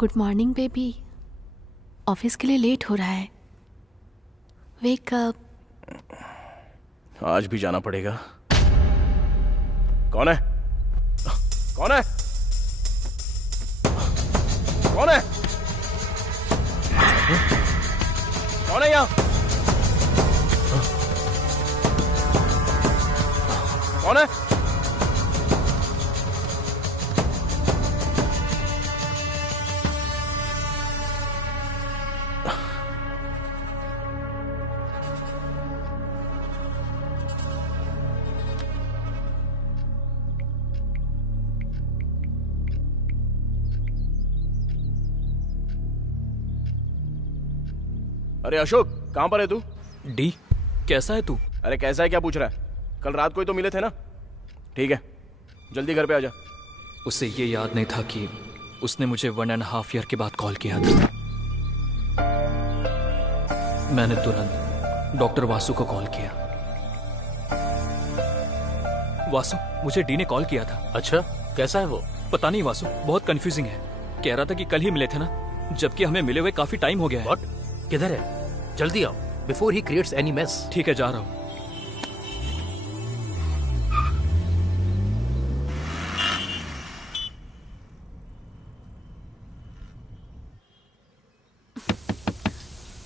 Good morning baby. Office के लिए late हो रहा है। Wake up. आज भी जाना पड़ेगा। कौन है? कौन है? कौन है? कौन है यहाँ? कौन है? अरे अशोक, कहां पर है तू? डी, कैसा है तू? अरे कैसा है क्या पूछ रहा है? कल रात को ही तो मिले थे ना। ठीक है, जल्दी घर पे आ जा। उसे ये याद नहीं था कि उसने मुझे 1.5 ईयर के बाद कॉल किया था। मैंने तुरंत डॉक्टर वासु को कॉल किया। वासु, मुझे डी ने कॉल किया था। अच्छा, कैसा है वो? पता नहीं वासु, बहुत कंफ्यूजिंग है। कह रहा था कि कल ही मिले थे ना, जबकि हमें मिले हुए काफी टाइम हो गया है। What? किधर है? जल्दी आओ before he creates any mess. ठीक है, जा रहा हूं।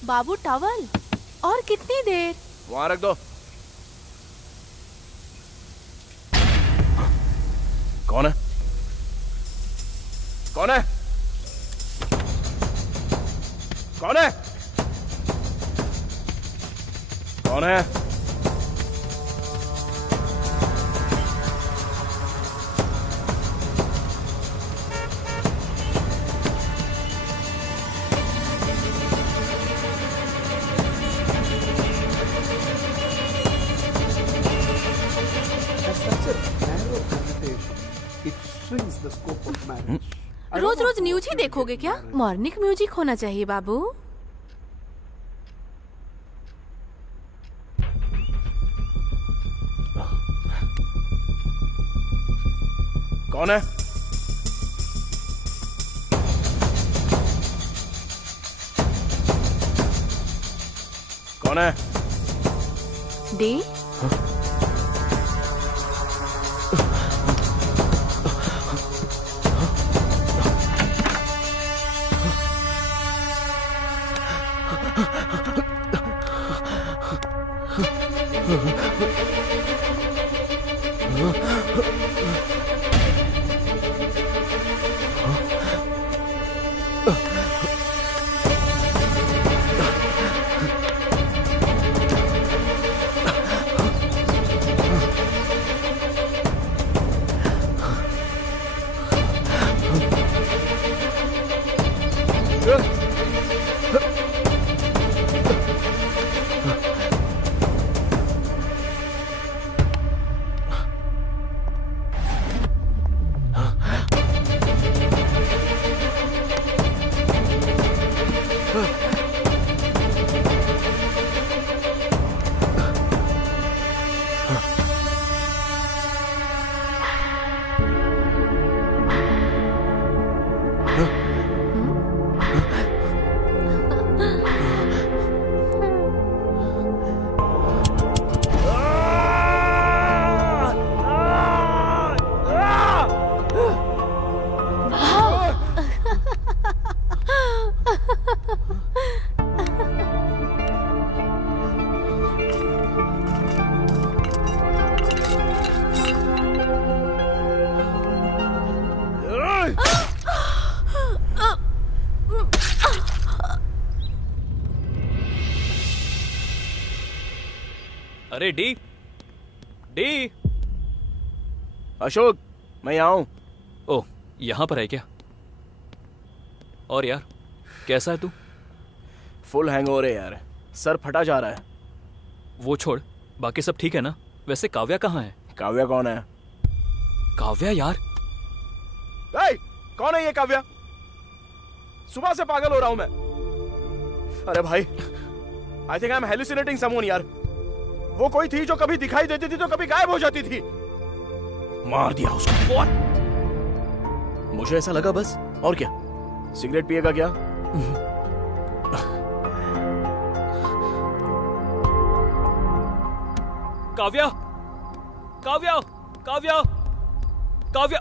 बाबू टॉवल, और कितनी देर? वहां रख दो। कौन है? कौन है? कौन है? कौन है? रोज रोज न्यूज ही देखोगे क्या? मॉर्निंग म्यूजिक होना चाहिए बाबू। कौन है? कौन है? डी, अरे डी, डी। अशोक, मैं यहाँ हूं। ओह, यहाँ पर है क्या? और यार, कैसा है तू? फुल हैंगओवर है यार, सर फटा जा रहा है। वो छोड़, बाकी सब ठीक है ना? वैसे काव्या कहाँ है? काव्या कौन है? काव्या यार। कौन है ये काव्या? सुबह से पागल हो रहा हूं मैं। अरे भाई, I think I am hallucinating someone यार। वो कोई थी जो कभी दिखाई देती थी तो कभी गायब हो जाती थी। मार दिया उसको। What? मुझे ऐसा लगा बस, और क्या। सिगरेट पिएगा क्या? काव्या, काव्या, काव्या, काव्या।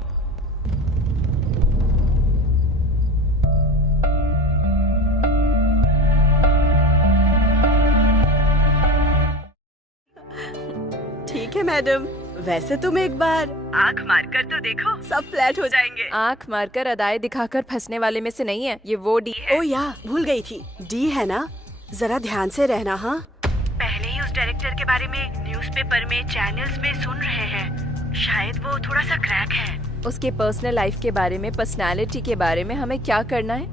ठीक है मैडम, वैसे तुम एक बार आंख मारकर तो देखो, सब फ्लैट हो जाएंगे। आंख मारकर अदाएं दिखाकर फंसने वाले में से नहीं है, ये वो डी है। ओ या, भूल गई थी, डी है ना? जरा ध्यान से रहना। हाँ, पहले ही उस डायरेक्टर के बारे में न्यूज़पेपर में, चैनल्स में सुन रहे हैं। शायद वो थोड़ा सा क्रैक है। उसके पर्सनल लाइफ के बारे में, पर्सनालिटी के बारे में हमें क्या करना है,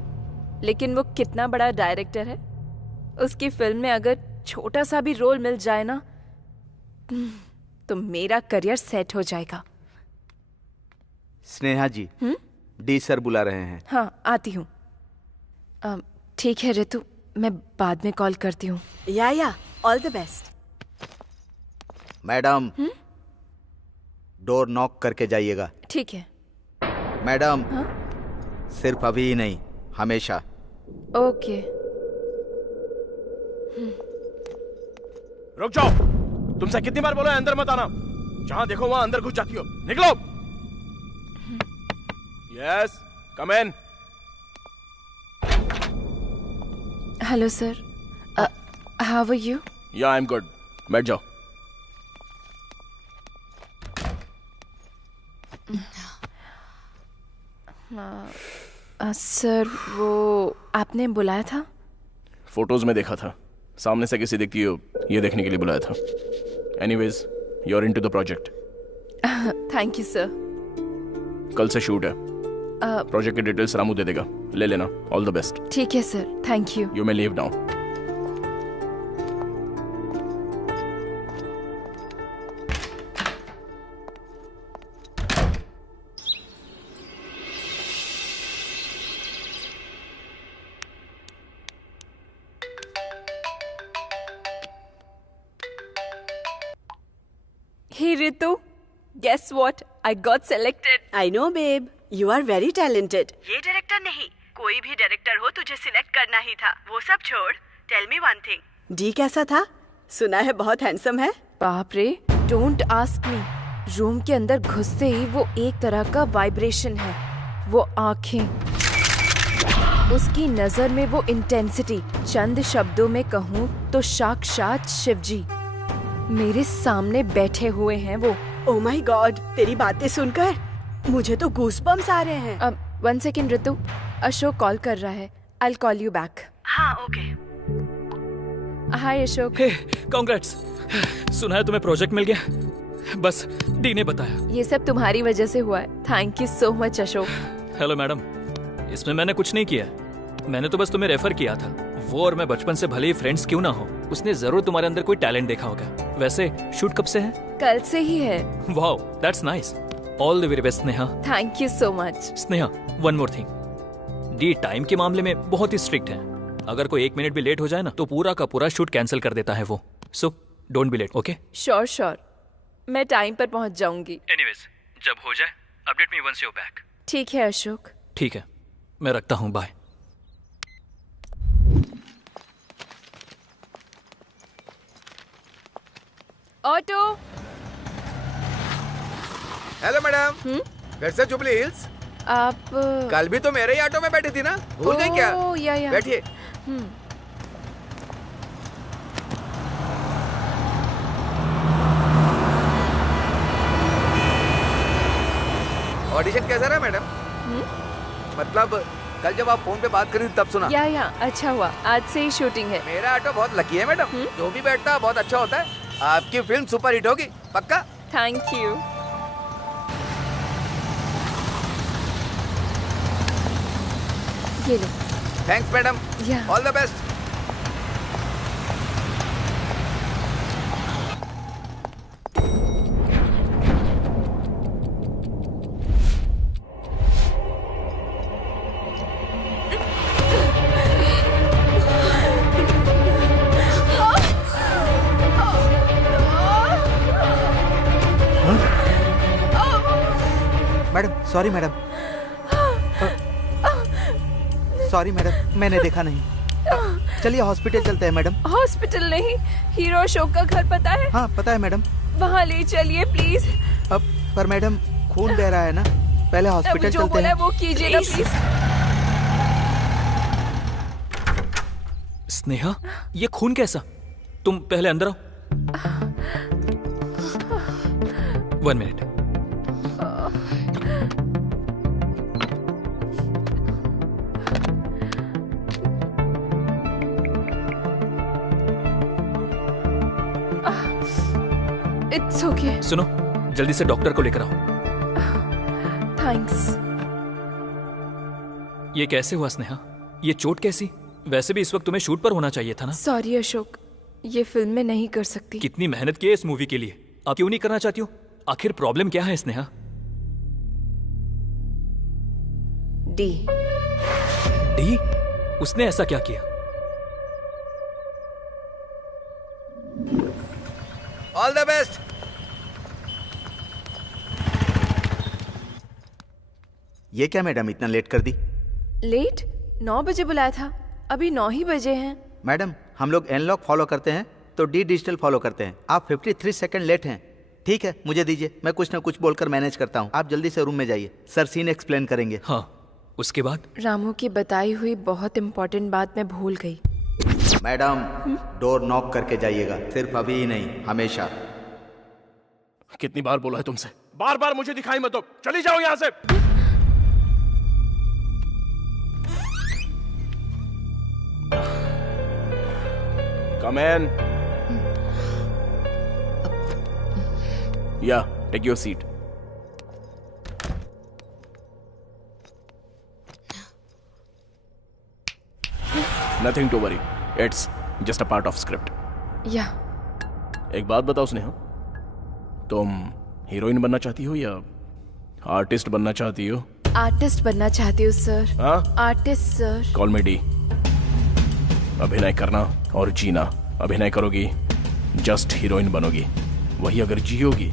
लेकिन वो कितना बड़ा डायरेक्टर है। उसकी फिल्म में अगर छोटा सा भी रोल मिल जाए ना, तो मेरा करियर सेट हो जाएगा। स्नेहा जी, डी सर बुला रहे हैं। हाँ, आती हूँ। ठीक है ऋतु, मैं बाद में कॉल करती हूँ। या, all the best. Madam, door knock करके जाइएगा। ठीक है मैडम। हाँ? सिर्फ अभी ही नहीं, हमेशा। ओके। रुक जाओ, तुमसे कितनी बार बोला है अंदर मत आना। जहां देखो वहां अंदर घुस जाती हो। निकलो। Yes, come in. Hello sir, how are you? Yeah, I am good. बैठ जाओ। सर, वो आपने बुलाया था? फोटोज में देखा था, सामने से कैसी दिखती हो ये देखने के लिए बुलाया था। Anyways, you are into the project. Thank you sir. कल से शूट है। प्रोजेक्ट की डिटेल्स रामू दे देगा, ले लेना। All the best. ठीक है sir, thank you. You may leave now. Hey Ritu, guess what? I got selected. I know babe, you are very talented. ये डायरेक्टर नहीं, कोई भी डायरेक्टर हो तुझे सिलेक्ट करना ही था। वो सब छोड़, tell me one thing. D कैसा था? सुना है बहुत हैंडसम है। बाप रे, डोंट आस्क मी। रूम के अंदर घुसते ही वो एक तरह का वाइब्रेशन है। वो आंखें, उसकी नजर में वो इंटेंसिटी। चंद शब्दों में कहूँ तो साक्षात शिवजी मेरे सामने बैठे हुए हैं वो। ओह माय गॉड, तेरी बातें सुनकर मुझे तो गूज़बम्स आ रहे हैं। अब 1 सेकेंड ऋतु, अशोक कॉल कर रहा है। I'll call you back. हाँ, ओके। हाय अशोक। हे, कांग्रेट्स। सुना है तुम्हें प्रोजेक्ट मिल गया? बस डी ने बताया। ये सब तुम्हारी वजह से हुआ है। Thank you so much Ashok. Hello madam, इसमें मैंने कुछ नहीं किया, मैंने तो बस तुम्हें रेफर किया था। वो और मैं बचपन से भले ही फ्रेंड्स क्यों ना हो, उसने जरूर तुम्हारे अंदर कोई टैलेंट देखा होगा। वैसे शूट कब से है? कल से ही है। Wow, that's nice. All the very best Sneha. Thank you so much. Sneha, one more thing, D time के मामले में बहुत ही स्ट्रिक्ट है। अगर कोई 1 मिनट भी लेट हो जाए ना तो पूरा का पूरा शूट कैंसिल कर देता है वो। So don't be late, okay? Sure sure, मैं टाइम पर पहुंच जाऊंगी। एनीवेज, जब हो जाए update me once you are back. ठीक है अशोक। ठीक है, मैं रखता हूँ, बाय। ऑटो। Hello madam. फिर से जुबली हिल्स? आप कल भी तो मेरे ही ऑटो में बैठी थी ना, भूल गई क्या? या। बैठिए। ऑडिशन कैसा रहा मैडम? मतलब कल जब आप फोन पे बात करी तब सुना। या अच्छा हुआ, आज से ही शूटिंग है। मेरा ऑटो बहुत लकी है मैडम, जो भी बैठता है बहुत अच्छा होता है। आपकी फिल्म सुपर हिट होगी, पक्का। Thank you. ये लो। Thanks madam, all the best. Madam, sorry madam. Sorry madam, मैंने देखा नहीं। चलिए हॉस्पिटल चलते हैं मैडम। हॉस्पिटल नहीं, हीरो अशोक का घर पता है? हाँ पता है मैडम। वहाँ ले चलिए प्लीज। अब पर मैडम खून बह रहा है ना, पहले हॉस्पिटल चलते हैं। वो कीजिएगा प्लीज। स्नेहा, ये खून कैसा? तुम पहले अंदर आओ। 1 मिनट। It's okay. सुनो, जल्दी से डॉक्टर को लेकर आओ। थैंक्स। ये कैसे हुआ स्नेहा? ये चोट कैसी? वैसे भी इस वक्त तुम्हें शूट पर होना चाहिए था ना। सॉरी अशोक, ये फिल्म में नहीं कर सकती। कितनी मेहनत की है इस मूवी के लिए, आप क्यों नहीं करना चाहती हो? आखिर प्रॉब्लम क्या है स्नेहा? डी। डी? उसने ऐसा क्या किया? All the best. ये क्या मैडम इतना लेट कर दी? लेट? 9 बजे बुलाया था, अभी 9 ही बजे हैं। मैडम हम लोग एनलॉग फॉलो करते हैं तो डी डिजिटल फॉलो करते हैं। आप 53 सेकंड लेट हैं। ठीक है मुझे दीजिए, मैं कुछ ना कुछ बोलकर मैनेज करता हूँ। आप जल्दी से रूम में जाइए, सर सीन एक्सप्लेन करेंगे। हाँ, उसके बाद? रामू की बताई हुई बहुत इंपॉर्टेंट बात मैं भूल गई। मैडम डोर नॉक करके जाइएगा, सिर्फ अभी ही नहीं हमेशा। कितनी बार बोला है तुमसे, बार बार मुझे दिखाई मत दो, चली जाओ यहां से। Come in. Yeah, take your seat. Nothing to worry. It's just a part of script. Yeah. एक बात बताओ स्नेहा, तुम हीरोइन बनना चाहती हो या आर्टिस्ट बनना चाहती हो? आर्टिस्ट बनना चाहती हूँ सर। हाँ? Artist sir. कॉल मी डी। अभिनय करना और जीना। अभिनय करोगी, जस्ट हीरोइन बनोगी। वही अगर जियोगी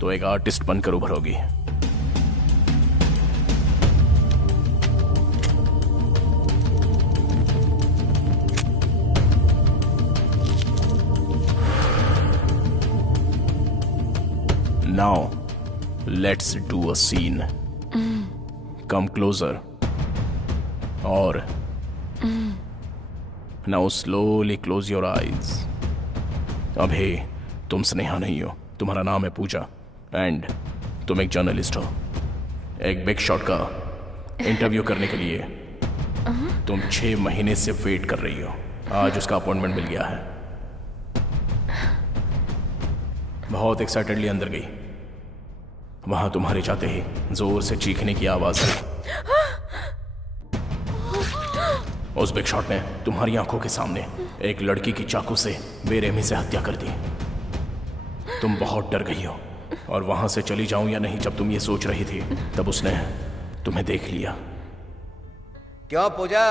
तो एक आर्टिस्ट बनकर उभरोगी। Now, let's do a scene. Come closer. और now slowly close your eyes. अभी तुम स्नेहा नहीं हो, तुम्हारा नाम है पूजा एंड तुम एक जर्नलिस्ट हो। एक बिग शॉट का इंटरव्यू करने के लिए तुम 6 महीने से वेट कर रही हो। आज उसका अपॉइंटमेंट मिल गया है। बहुत एक्साइटेडली अंदर गई। वहां तुम्हारे जाते ही जोर से चीखने की आवाज आई। उस बिग शॉट ने तुम्हारी आंखों के सामने एक लड़की की चाकू से बेरहमी से हत्या कर दी। तुम बहुत डर गई हो और वहां से चली जाऊं या नहीं जब तुम ये सोच रही थी, तब उसने तुम्हें देख लिया। क्यों पूजा,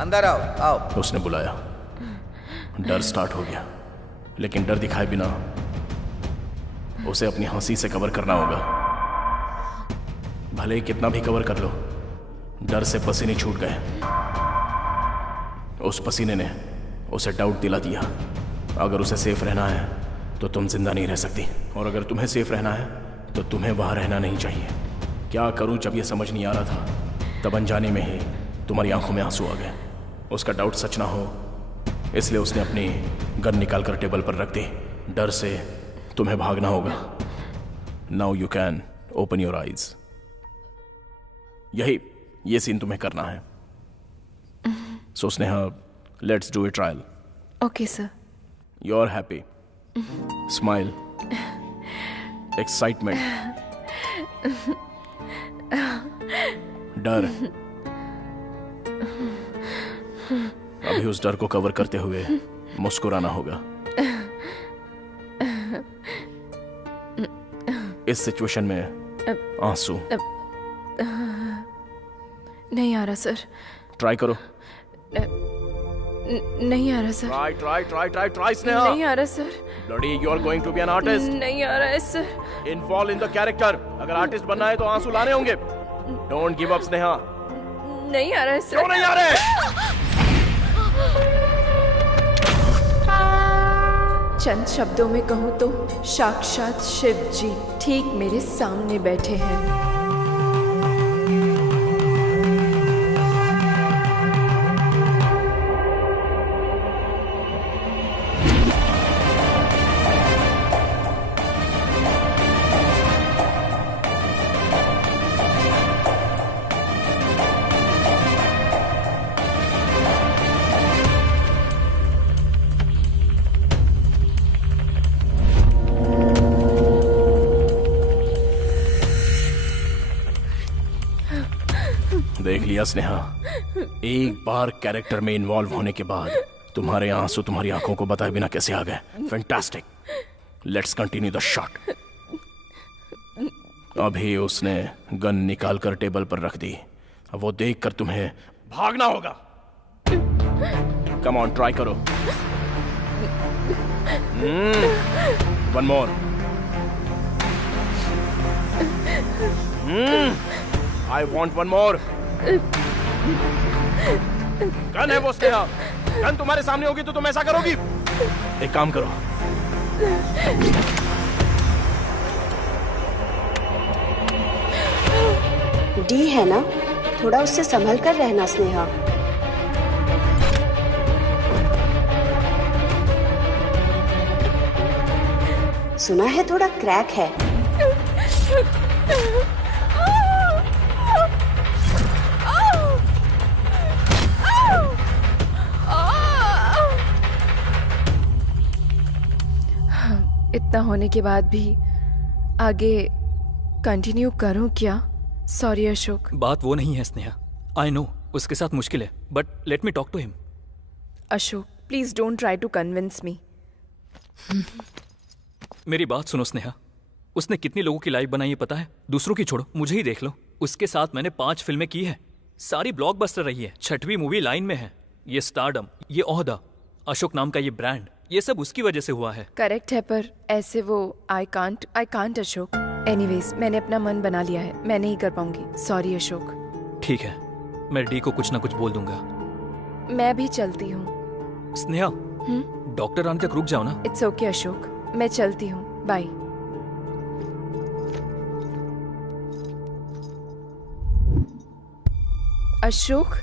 अंदर आओ आओ। उसने बुलाया। डर स्टार्ट हो गया, लेकिन डर दिखाए बिना उसे अपनी हंसी से कवर करना होगा। भले ही कितना भी कवर कर लो, डर से पसीने छूट गए। उस पसीने ने उसे डाउट दिला दिया। अगर उसे सेफ रहना है तो तुम जिंदा नहीं रह सकती, और अगर तुम्हें सेफ रहना है तो तुम्हें वहां रहना नहीं चाहिए। क्या करूं जब यह समझ नहीं आ रहा था, तब अनजाने में ही तुम्हारी आंखों में आंसू आ गए। उसका डाउट सच ना हो, इसलिए उसने अपनी गन निकालकर टेबल पर रख दी। डर से तुम्हें भागना होगा। Now you can open your eyes. ये सीन तुम्हें करना है। So Sneha, let's do a trial. Okay sir. You are happy, smile, excitement, डर। अभी उस डर को कवर करते हुए मुस्कुराना होगा। इस सिचुएशन में आंसू नहीं आ रहा सर। ट्राई करो। नहीं आ रहा सर। ट्राई स्नेहा। नहीं आ रहा सर। लड़ी, you are going to be an artist. नहीं आ रहा है sir. Involve in the character. अगर आर्टिस्ट बनना है तो आंसू लाने होंगे। Don't give up Sneha. नहीं आ रहा है सर। क्यों नहीं आ रहे? चंद शब्दों में कहूँ तो साक्षात शिव जी ठीक मेरे सामने बैठे हैं। देख लिया स्नेहा, एक बार कैरेक्टर में इन्वॉल्व होने के बाद तुम्हारे आंसू तुम्हारी आंखों को बताए बिना कैसे आ गए। Fantastic, let's continue the shot. अभी उसने गन निकाल कर टेबल पर रख दी। अब वो देखकर तुम्हें भागना होगा। कम ऑन, ट्राई करो। One more. I want one more. Gun है वो स्नेहा, गन तुम्हारे सामने होगी तो तुम ऐसा करोगी? एक काम करो, डी है ना, थोड़ा उससे संभल कर रहना स्नेहा। सुना है थोड़ा क्रैक है। इतना होने के बाद भी आगे कंटिन्यू करूं क्या? सॉरी अशोक। बात वो नहीं है स्नेहा, आई नो उसके साथ मुश्किल है, but let me talk to him. Ashok please don't try to convince me. मेरी बात सुनो स्नेहा, उसने कितनी लोगों की लाइफ बनाई है पता है? दूसरों की छोड़ो, मुझे ही देख लो। उसके साथ मैंने 5 फिल्में की है, सारी ब्लॉकबस्टर रही है। 6वीं मूवी लाइन में है। ये स्टारडम, ये ओहदा, अशोक नाम का ये ब्रांड, ये सब उसकी वजह से हुआ है। करेक्ट है, पर ऐसे वो आई कांट अशोक। एनीवेज मैंने अपना मन बना लिया है, मैं नहीं कर पाऊंगी। सॉरी अशोक। ठीक है, मैं डी को कुछ ना कुछ बोल दूंगा। मैं भी चलती हूँ। स्नेहा, डॉक्टर आने तक रुक जाओ ना। इट्स ओके अशोक, मैं चलती हूँ, बाय। अशोक,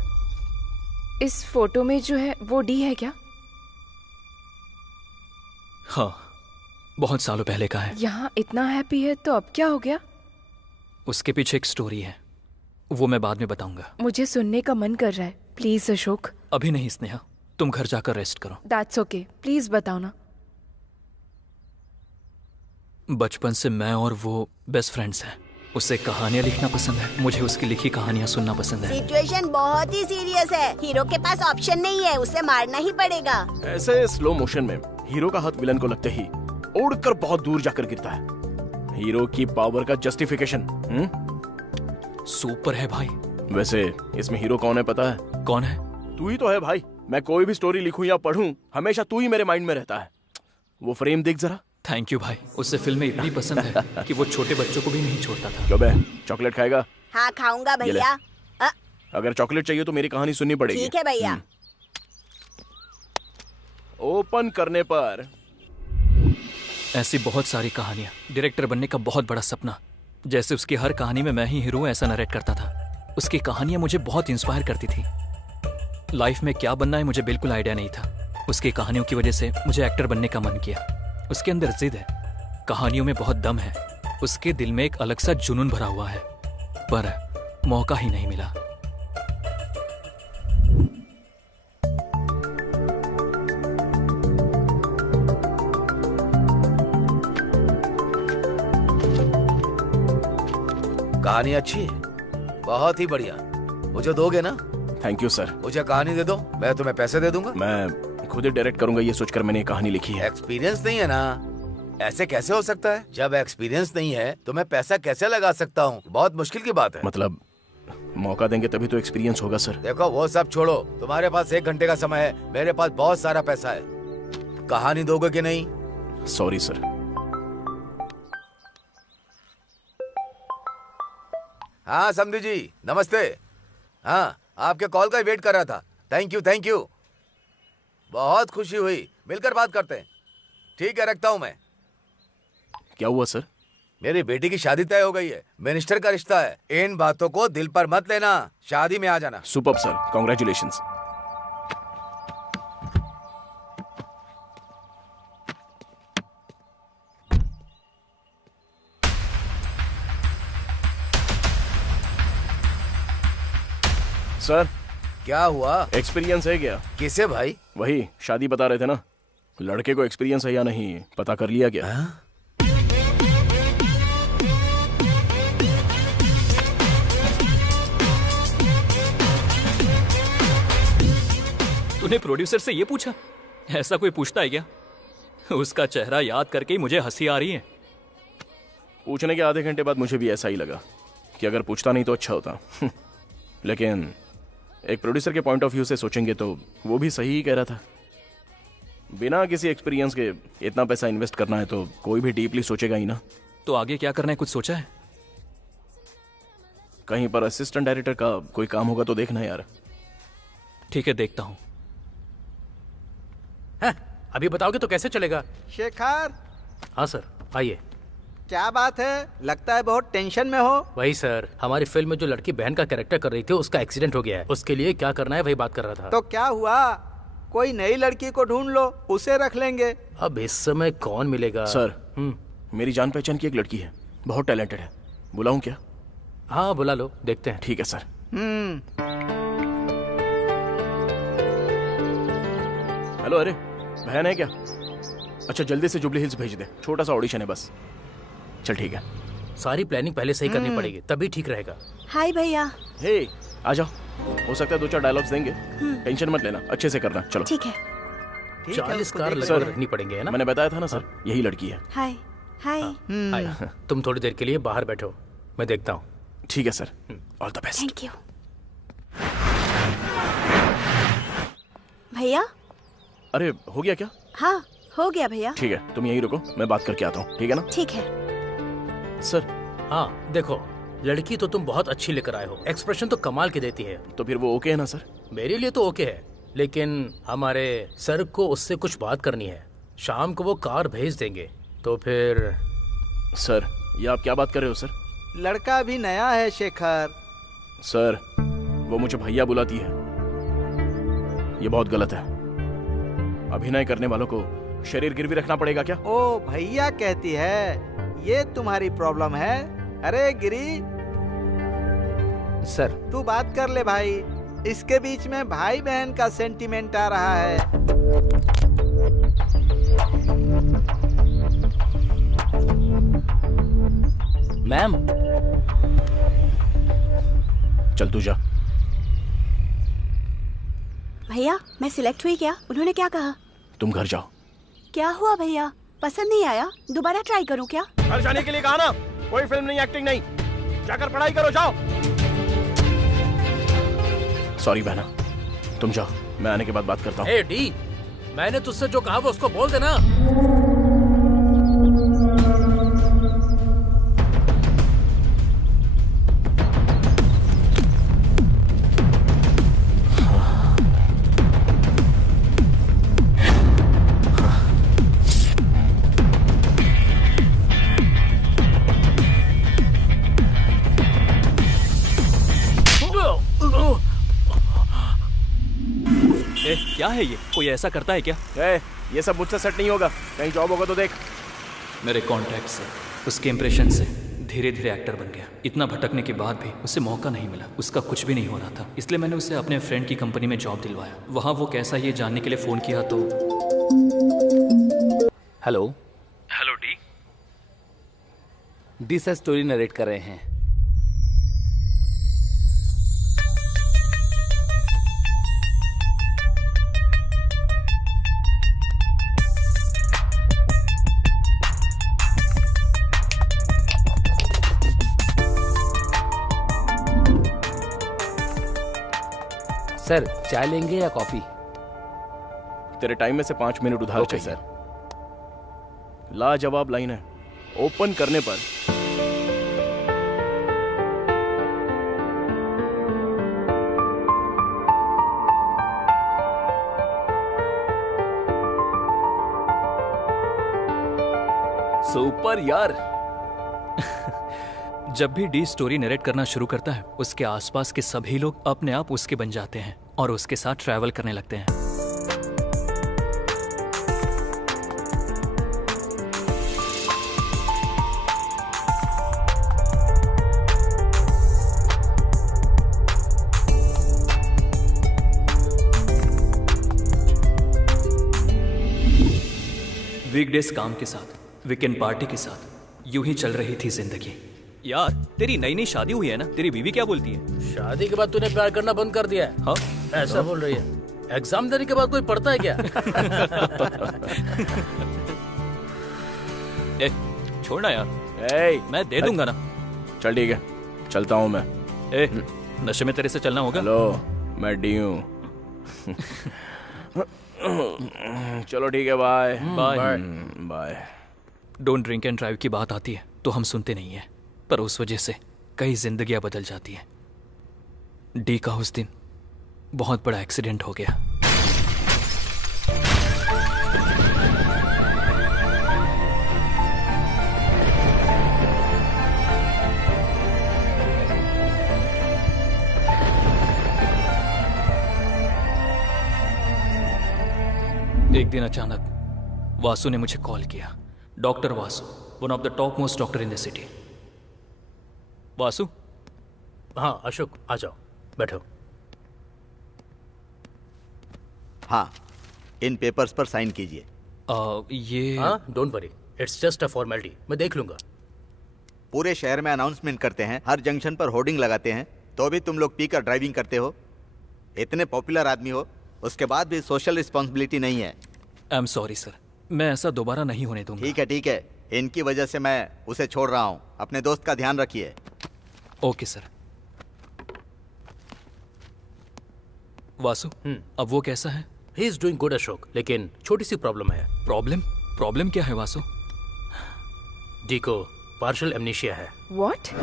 इस फोटो में जो है वो डी है क्या? हाँ, बहुत सालों पहले का है। यहाँ इतना हैप्पी है तो अब क्या हो गया? उसके पीछे एक स्टोरी है, वो मैं बाद में बताऊंगा। मुझे सुनने का मन कर रहा है, प्लीज अशोक। अभी नहीं स्नेहा, तुम घर जाकर रेस्ट करो। दैट्स ओके, प्लीज बताओ ना। बचपन से मैं और वो बेस्ट फ्रेंड्स हैं। उसे कहानियां लिखना पसंद है, मुझे उसकी लिखी कहानियां सुनना पसंद है। सिचुएशन बहुत ही सीरियस है, हीरो के पास ऑप्शन नहीं है, उसे मारना ही पड़ेगा। ऐसे स्लो मोशन में हीरो का हाथ विलन को लगते ही उड़कर बहुत दूर जाकर गिरता है। हीरो की पावर का जस्टिफिकेशन। सुपर है भाई। वैसे इसमें हीरो कौन है पता है? कौन है? तू ही तो है भाई। मैं कोई भी स्टोरी लिखूं या पढूं, हमेशा तू ही मेरे माइंड में रहता है। वो फ्रेम देख जरा। थैंक यू भाई, उससे फिल्में इतनी पसंद है कि वो छोटे बच्चों को भी नहीं छोड़ता था। क्यों बे, चॉकलेट खाएगा? हाँ खाऊंगा भैया। अगर चॉकलेट चाहिए तो मेरी कहानी सुननी पड़ेगी। ठीक है भैया। ओपन करने पर ऐसी बहुत सारी कहानियां, डायरेक्टर बनने का बहुत बड़ा सपना। जैसे उसकी हर कहानी में मैं ही हीरो ऐसा नरेट करता था। उसकी कहानियां मुझे बहुत इंस्पायर करती थी। लाइफ में क्या बनना है मुझे बिल्कुल आइडिया नहीं था। उसकी कहानियों की वजह से मुझे एक्टर बनने का मन किया। उसके अंदर जिद है, कहानियों में बहुत दम है। उसके दिल में एक अलग सा जुनून भरा हुआ है, पर मौका ही नहीं मिला। कहानी अच्छी है, बहुत ही बढ़िया। मुझे दोगे ना? Thank you sir. मुझे कहानी दे दो, मैं तुम्हें पैसे दे दूंगा। मैं खुद ही डायरेक्ट करूंगा ये सोचकर मैंने कहानी लिखी है। एक्सपीरियंस नहीं है ना, ऐसे कैसे हो सकता है? जब एक्सपीरियंस नहीं है तो मैं पैसा कैसे लगा सकता हूँ? बहुत मुश्किल की बात है। मतलब मौका देंगे तभी तो एक्सपीरियंस होगा सर। देखो वो सब छोड़ो, तुम्हारे पास 1 घंटे का समय है, मेरे पास बहुत सारा पैसा है। कहानी दोगे कि नहीं? Sorry sir. हाँ समधी जी, नमस्ते। हाँ आपके कॉल का वेट कर रहा था। थैंक यू थैंक यू, बहुत खुशी हुई। मिलकर बात करते हैं। ठीक है, रखता हूं मैं। क्या हुआ सर? मेरी बेटी की शादी तय हो गई है। मिनिस्टर का रिश्ता है। इन बातों को दिल पर मत लेना, शादी में आ जाना। Superb sir, congratulations. सर क्या हुआ? एक्सपीरियंस है क्या? किसे भाई? वही शादी बता रहे थे ना, लड़के को एक्सपीरियंस है या नहीं पता कर लिया क्या? तूने प्रोड्यूसर से ये पूछा? ऐसा कोई पूछता है क्या? उसका चेहरा याद करके ही मुझे हंसी आ रही है। पूछने के आधे घंटे बाद मुझे भी ऐसा ही लगा कि अगर पूछता नहीं तो अच्छा होता। लेकिन एक प्रोड्यूसर के पॉइंट ऑफ व्यू से सोचेंगे तो वो भी सही ही कह रहा था। बिना किसी एक्सपीरियंस के इतना पैसा इन्वेस्ट करना है तो कोई भी डीपली सोचेगा ही ना। तो आगे क्या करना है, कुछ सोचा है? कहीं पर असिस्टेंट डायरेक्टर का कोई काम होगा तो देखना यार। ठीक है, देखता हूँ। हैं? अभी बताओगे तो कैसे चलेगा? शेखर, हाँ सर, आइए। क्या बात है? लगता है बहुत टेंशन में हो। वही सर, हमारी फिल्म में जो लड़की बहन का कैरेक्टर कर रही थी उसका एक्सीडेंट हो गया है। उसके लिए क्या करना है वही बात कर रहा था। तो क्या हुआ? कोई नई लड़की को ढूंढ लो, उसे रख लेंगे। अब इस समय कौन मिलेगा? सर, मेरी जान पहचान की एक लड़की है, बहुत टैलेंटेड है। बुलाऊं क्या? हाँ बुला लो, देखते हैं। ठीक है सर। हेलो, अरे बहन है क्या? अच्छा, जल्दी से जुबली हिल्स भेज दे, छोटा सा ऑडिशन है बस। चल ठीक है। सारी प्लानिंग पहले सही करनी पड़ेगी, तभी ठीक रहेगा। हाय भैया। हे, आ जाओ। हो सकता है 2-4 डायलॉग्स देंगे, टेंशन मत लेना, अच्छे से करना। चलो ठीक है। 40 कार सर, लगभग रखनी पड़ेंगे, है ना? मैंने बताया था ना सर, यही लड़की है। हाय हाय। हाय, तुम थोड़ी देर के लिए बाहर बैठो, मैं देखता हूँ। ठीक है sir, all the best. Thank you भैया। अरे हो गया क्या? हाँ हो गया भैया। ठीक है, तुम यहीं रुको, मैं बात करके आता हूँ, ठीक है ना? ठीक है सर। हाँ देखो, लड़की तो तुम बहुत अच्छी लेकर आए हो, एक्सप्रेशन तो कमाल की देती है। तो फिर वो ओके है ना सर? मेरे लिए तो ओके है, लेकिन हमारे सर को उससे कुछ बात करनी है। शाम को वो कार भेज देंगे, तो फिर। सर, ये आप क्या बात कर रहे हो सर? लड़का अभी नया है शेखर। सर, वो मुझे भैया बुलाती है, ये बहुत गलत है। अभिनय करने वालों को शरीर गिरवी रखना पड़ेगा क्या? ओ भैया कहती है, ये तुम्हारी प्रॉब्लम है। अरे गिरी सर, तू बात कर ले भाई, इसके बीच में भाई बहन का सेंटीमेंट आ रहा है। मैम। चल तू जा। भैया, मैं सिलेक्ट हुई क्या? उन्होंने क्या कहा? तुम घर जाओ। क्या हुआ भैया? पसंद नहीं आया? दोबारा ट्राई करूं क्या? घर जाने के लिए कहा ना, कोई फिल्म नहीं, एक्टिंग नहीं, जाकर पढ़ाई करो, जाओ। सॉरी बहना, तुम जाओ, मैं आने के बाद बात करता हूँ। ए डी, मैंने तुझसे जो कहा वो उसको बोल देना। क्या है ये? कोई ऐसा करता है क्या? ये सब मुझसे सेट नहीं होगा, कहीं जॉब होगा तो देख। मेरे कॉन्टैक्ट से, उसके इम्प्रेशन से धीरे धीरे एक्टर बन गया। इतना भटकने के बाद भी उसे मौका नहीं मिला, उसका कुछ भी नहीं हो रहा था। इसलिए मैंने उसे अपने फ्रेंड की कंपनी में जॉब दिलवाया। वहाँ वो कैसा ये जानने के लिए फ़ोन किया तो। Hello. Hello D. D sir story narrate कर रहे हैं। सर, चाय लेंगे या कॉफी? तेरे टाइम में से 5 मिनट उधार चाहिए। सर। लाजवाब लाइन है, ओपन करने पर सुपर यार। जब भी डी स्टोरी नरेट करना शुरू करता है, उसके आसपास के सभी लोग अपने आप उसके बन जाते हैं और उसके साथ ट्रैवल करने लगते हैं। वीकडेज काम के साथ, वीकेंड पार्टी के साथ यूं ही चल रही थी जिंदगी। यार तेरी नई नई शादी हुई है ना, तेरी बीवी क्या बोलती है? शादी के बाद तूने प्यार करना बंद कर दिया है? हाँ ऐसा बोल रही है? एग्जाम देने के बाद कोई पढ़ता है क्या? ए, छोड़ना यार, मैं दे दूंगा ना। चल ठीक है, चलता हूँ मैं। ए, नशे में तेरे से चलना होगा? हेलो, मैं डी हूँ। चलो ठीक है, bye bye bye. Don't drink and drive की बात आती है तो हम सुनते नहीं हैं, पर उस वजह से कई जिंदगियां बदल जाती हैं। डी का उस दिन बहुत बड़ा एक्सीडेंट हो गया। एक दिन अचानक वासु ने मुझे कॉल किया। Doctor Vasu, one of the top most doctor in the city. Vasu? हाँ अशोक, आ जाओ, बैठो। हाँ, इन पेपर्स पर साइन कीजिए। ये हाँ, don't worry, it's just a formality, मैं देख लूंगा। पूरे शहर में अनाउंसमेंट करते हैं, हर जंक्शन पर होर्डिंग लगाते हैं, तो भी तुम लोग पीकर ड्राइविंग करते हो। इतने पॉपुलर आदमी हो, उसके बाद भी सोशल रिस्पॉन्सिबिलिटी नहीं है। आई एम सॉरी सर, मैं ऐसा दोबारा नहीं होने दूंगा। ठीक है, इनकी वजह से मैं उसे छोड़ रहा हूँ। अपने दोस्त का ध्यान रखिए। Okay sir. वासु, अब वो कैसा है? He is doing good Ashok, लेकिन छोटी सी प्रॉब्लम है। प्रॉब्लम क्या है वासु? डी को पार्शियल एमनीशिया है। व्हाट?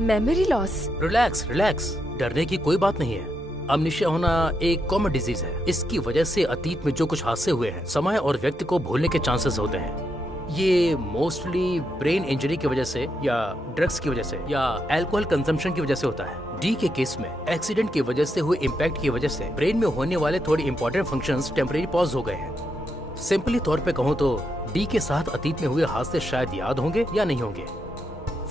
Memory loss? रिलैक्स, डरने की कोई बात नहीं है। अमनीशिया होना एक कॉमन डिजीज है। इसकी वजह से अतीत में जो कुछ हादसे हुए हैं, समय और व्यक्ति को भूलने के चांसेस होते हैं। ये मोस्टली ब्रेन इंजरी की वजह से या ड्रग्स की वजह से या अल्कोहल कंजम्पशन की वजह से होता है। डी के केस में एक्सीडेंट की वजह से हुए इम्पैक्ट की वजह से ब्रेन में होने वाले थोड़े इंपॉर्टेंट फंक्शंस टेम्परेरी पॉज हो गए हैं। सिंपली तौर पे कहूँ तो डी के साथ अतीत में हुए हादसे शायद याद होंगे या नहीं होंगे।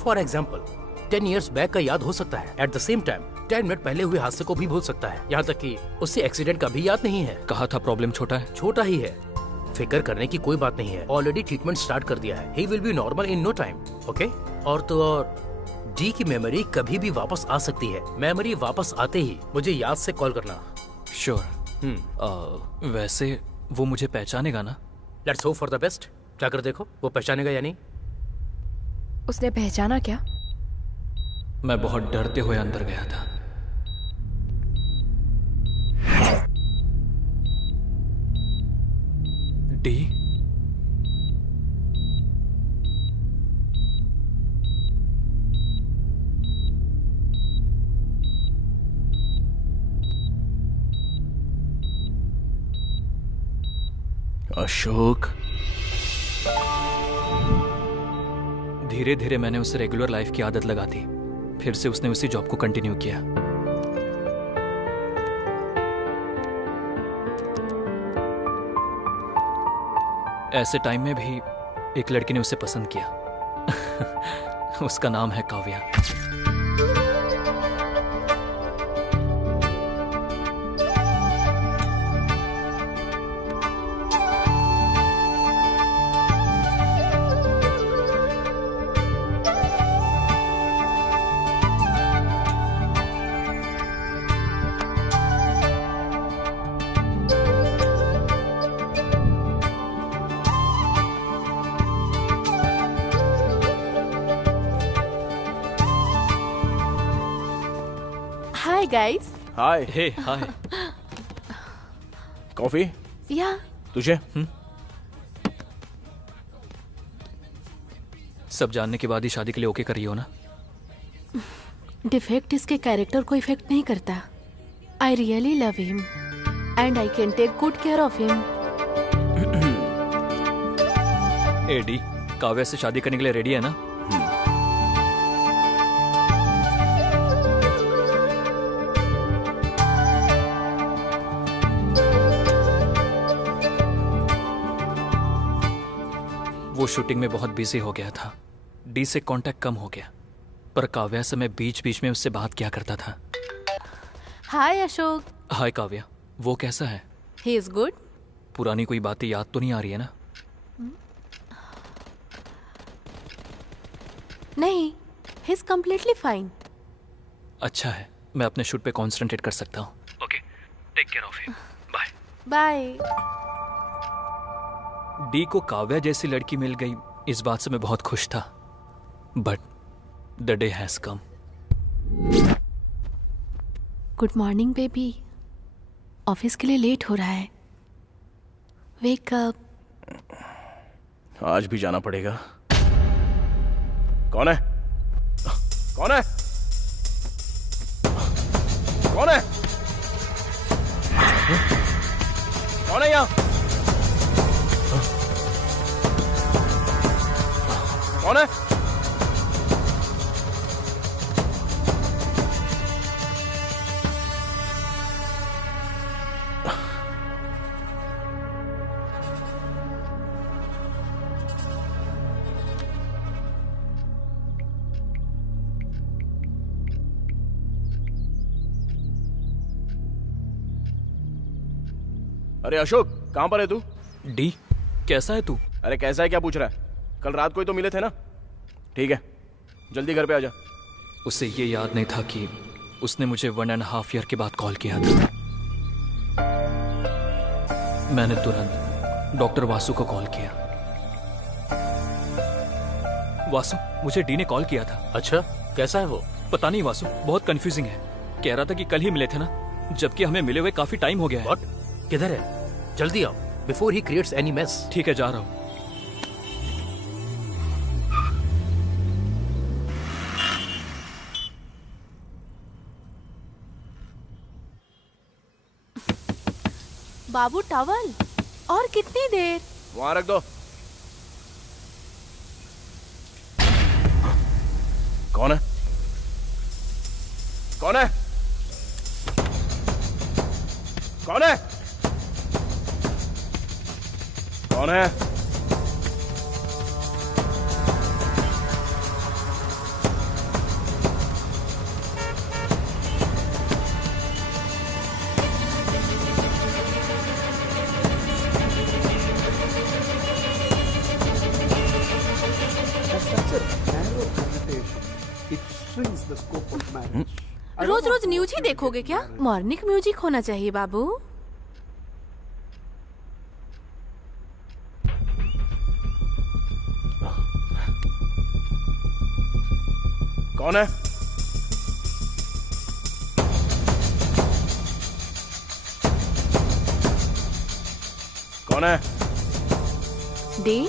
फॉर एग्जाम्पल 10 years बैक का याद हो सकता है, at the same time 10 minute पहले हुए हादसे को भी भूल सकता है, यहाँ तक कि उससे एक्सीडेंट का भी याद नहीं है। कहा था प्रॉब्लम छोटा है। छोटा ही है, फिक्र करने की कोई बात नहीं है। ऑलरेडी ट्रीटमेंट स्टार्ट कर दिया है। He will be normal in no time. Okay, और तो और डी की मेमोरी कभी भी वापस आ सकती है। मेमोरी वापस आते ही मुझे याद से कॉल करना। श्योर। वैसे वो मुझे पहचानेगा ना? Let's hope for the best. जाकर देखो वो पहचानेगा या नहीं। उसने पहचाना क्या? मैं बहुत डरते हुए अंदर गया था। डी? अशोक। धीरे धीरे मैंने उसे रेगुलर लाइफ की आदत लगा दी। फिर से उसने उसी जॉब को कंटिन्यू किया। ऐसे टाइम में भी एक लड़की ने उसे पसंद किया। उसका नाम है काव्या। Hi guys. हाय। हे हाय। कॉफी? या तुझे? सब जानने के बाद ही शादी के लिए ओके करी हो ना? डिफेक्ट इसके कैरेक्टर को इफेक्ट नहीं करता। I really love him and I can take good care of him. Adi, Kavya से शादी करने के लिए रेडी है ना? वो शूटिंग में बहुत बिजी हो गया था, डी से कांटेक्ट कम हो गया, पर काव्या से मैं बीच बीच में उससे बात किया करता था। हाय अशोक। हाय काव्या, वो कैसा है? He is good. पुरानी कोई बातें याद तो नहीं आ रही है ना? नहीं, ही इज कम्प्लीटली फाइन। अच्छा है, मैं अपने शूट पे कॉन्सेंट्रेट कर सकता हूँ। Okay, take care of him. Bye bye. D को काव्या जैसी लड़की मिल गई, इस बात से मैं बहुत खुश था, but the day has come. Good morning baby. Office के लिए लेट हो रहा है। Wake up. आज भी जाना पड़ेगा। कौन है? कौन है? कौन है? कौन है यहाँ? कौन है? अरे अशोक, कहां पर है तू? डी, कैसा है तू? अरे कैसा है क्या पूछ रहा है? कल रात को ही तो मिले थे ना? ठीक है, जल्दी घर पे आ जा। उसे ये याद नहीं था कि उसने मुझे 1.5 ईयर के बाद कॉल किया था। मैंने तुरंत डॉक्टर वासु को कॉल किया। वासु, मुझे डी ने कॉल किया था। अच्छा, कैसा है वो? पता नहीं वासु, बहुत कंफ्यूजिंग है। कह रहा था कि कल ही मिले थे ना, जबकि हमें मिले हुए काफी टाइम हो गया है। What? किधर है? जल्दी आओ, before he creates any mess. ठीक है, जा रहा हूँ। बाबू टॉवल, और कितनी देर? वहां रख दो। कौन है? कौन है? कौन है? कौन है? रोज रोज न्यूज ही देखोगे क्या? मॉर्निंग म्यूजिक होना चाहिए बाबू। कौन है? कौन है? डी?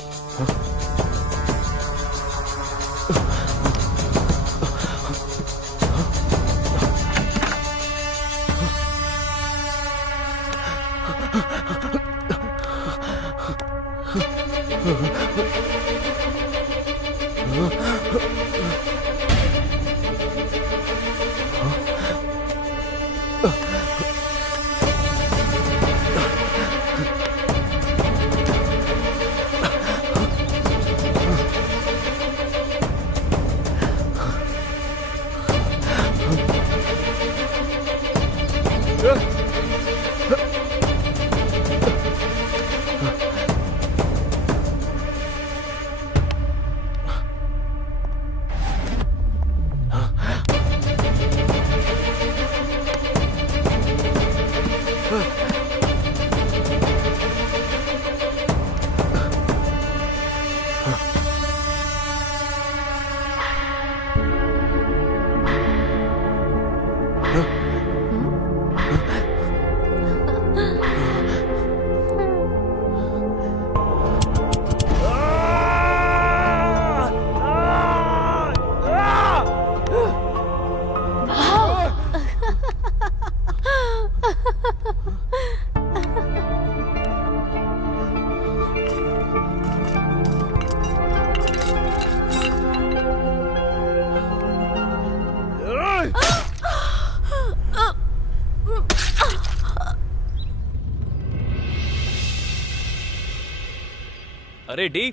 अरे डी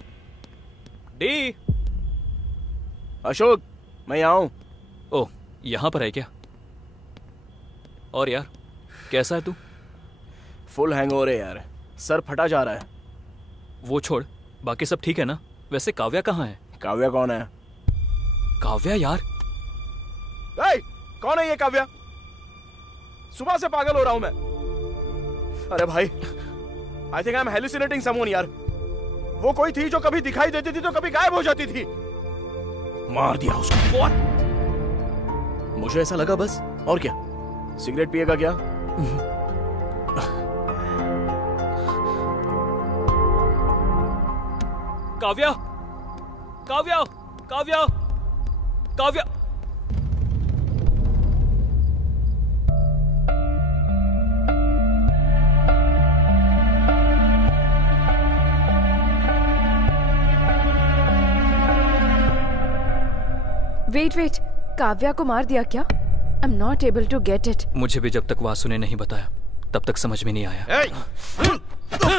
डी। अशोक, मैं यहाँ हूँ। ओह, यहाँ पर है क्या? और यार, कैसा है तू? फुल हैंगओवर है यार, सर फटा जा रहा है। वो छोड़, बाकी सब ठीक है ना? वैसे काव्या कहाँ है? काव्या कौन है? काव्या यार। ए, कौन है ये काव्या? सुबह से पागल हो रहा हूं मैं। अरे भाई, I think I am hallucinating someone यार। वो कोई थी जो कभी दिखाई देती थी तो कभी गायब हो जाती थी। मार दिया उसको। What? मुझे ऐसा लगा बस, और क्या? सिगरेट पिएगा क्या? काव्या, काव्या, काव्या, काव्या। वेट, काव्या को मार दिया क्या? I am not able to get it. मुझे भी जब तक वासु ने नहीं बताया तब तक समझ में नहीं आया।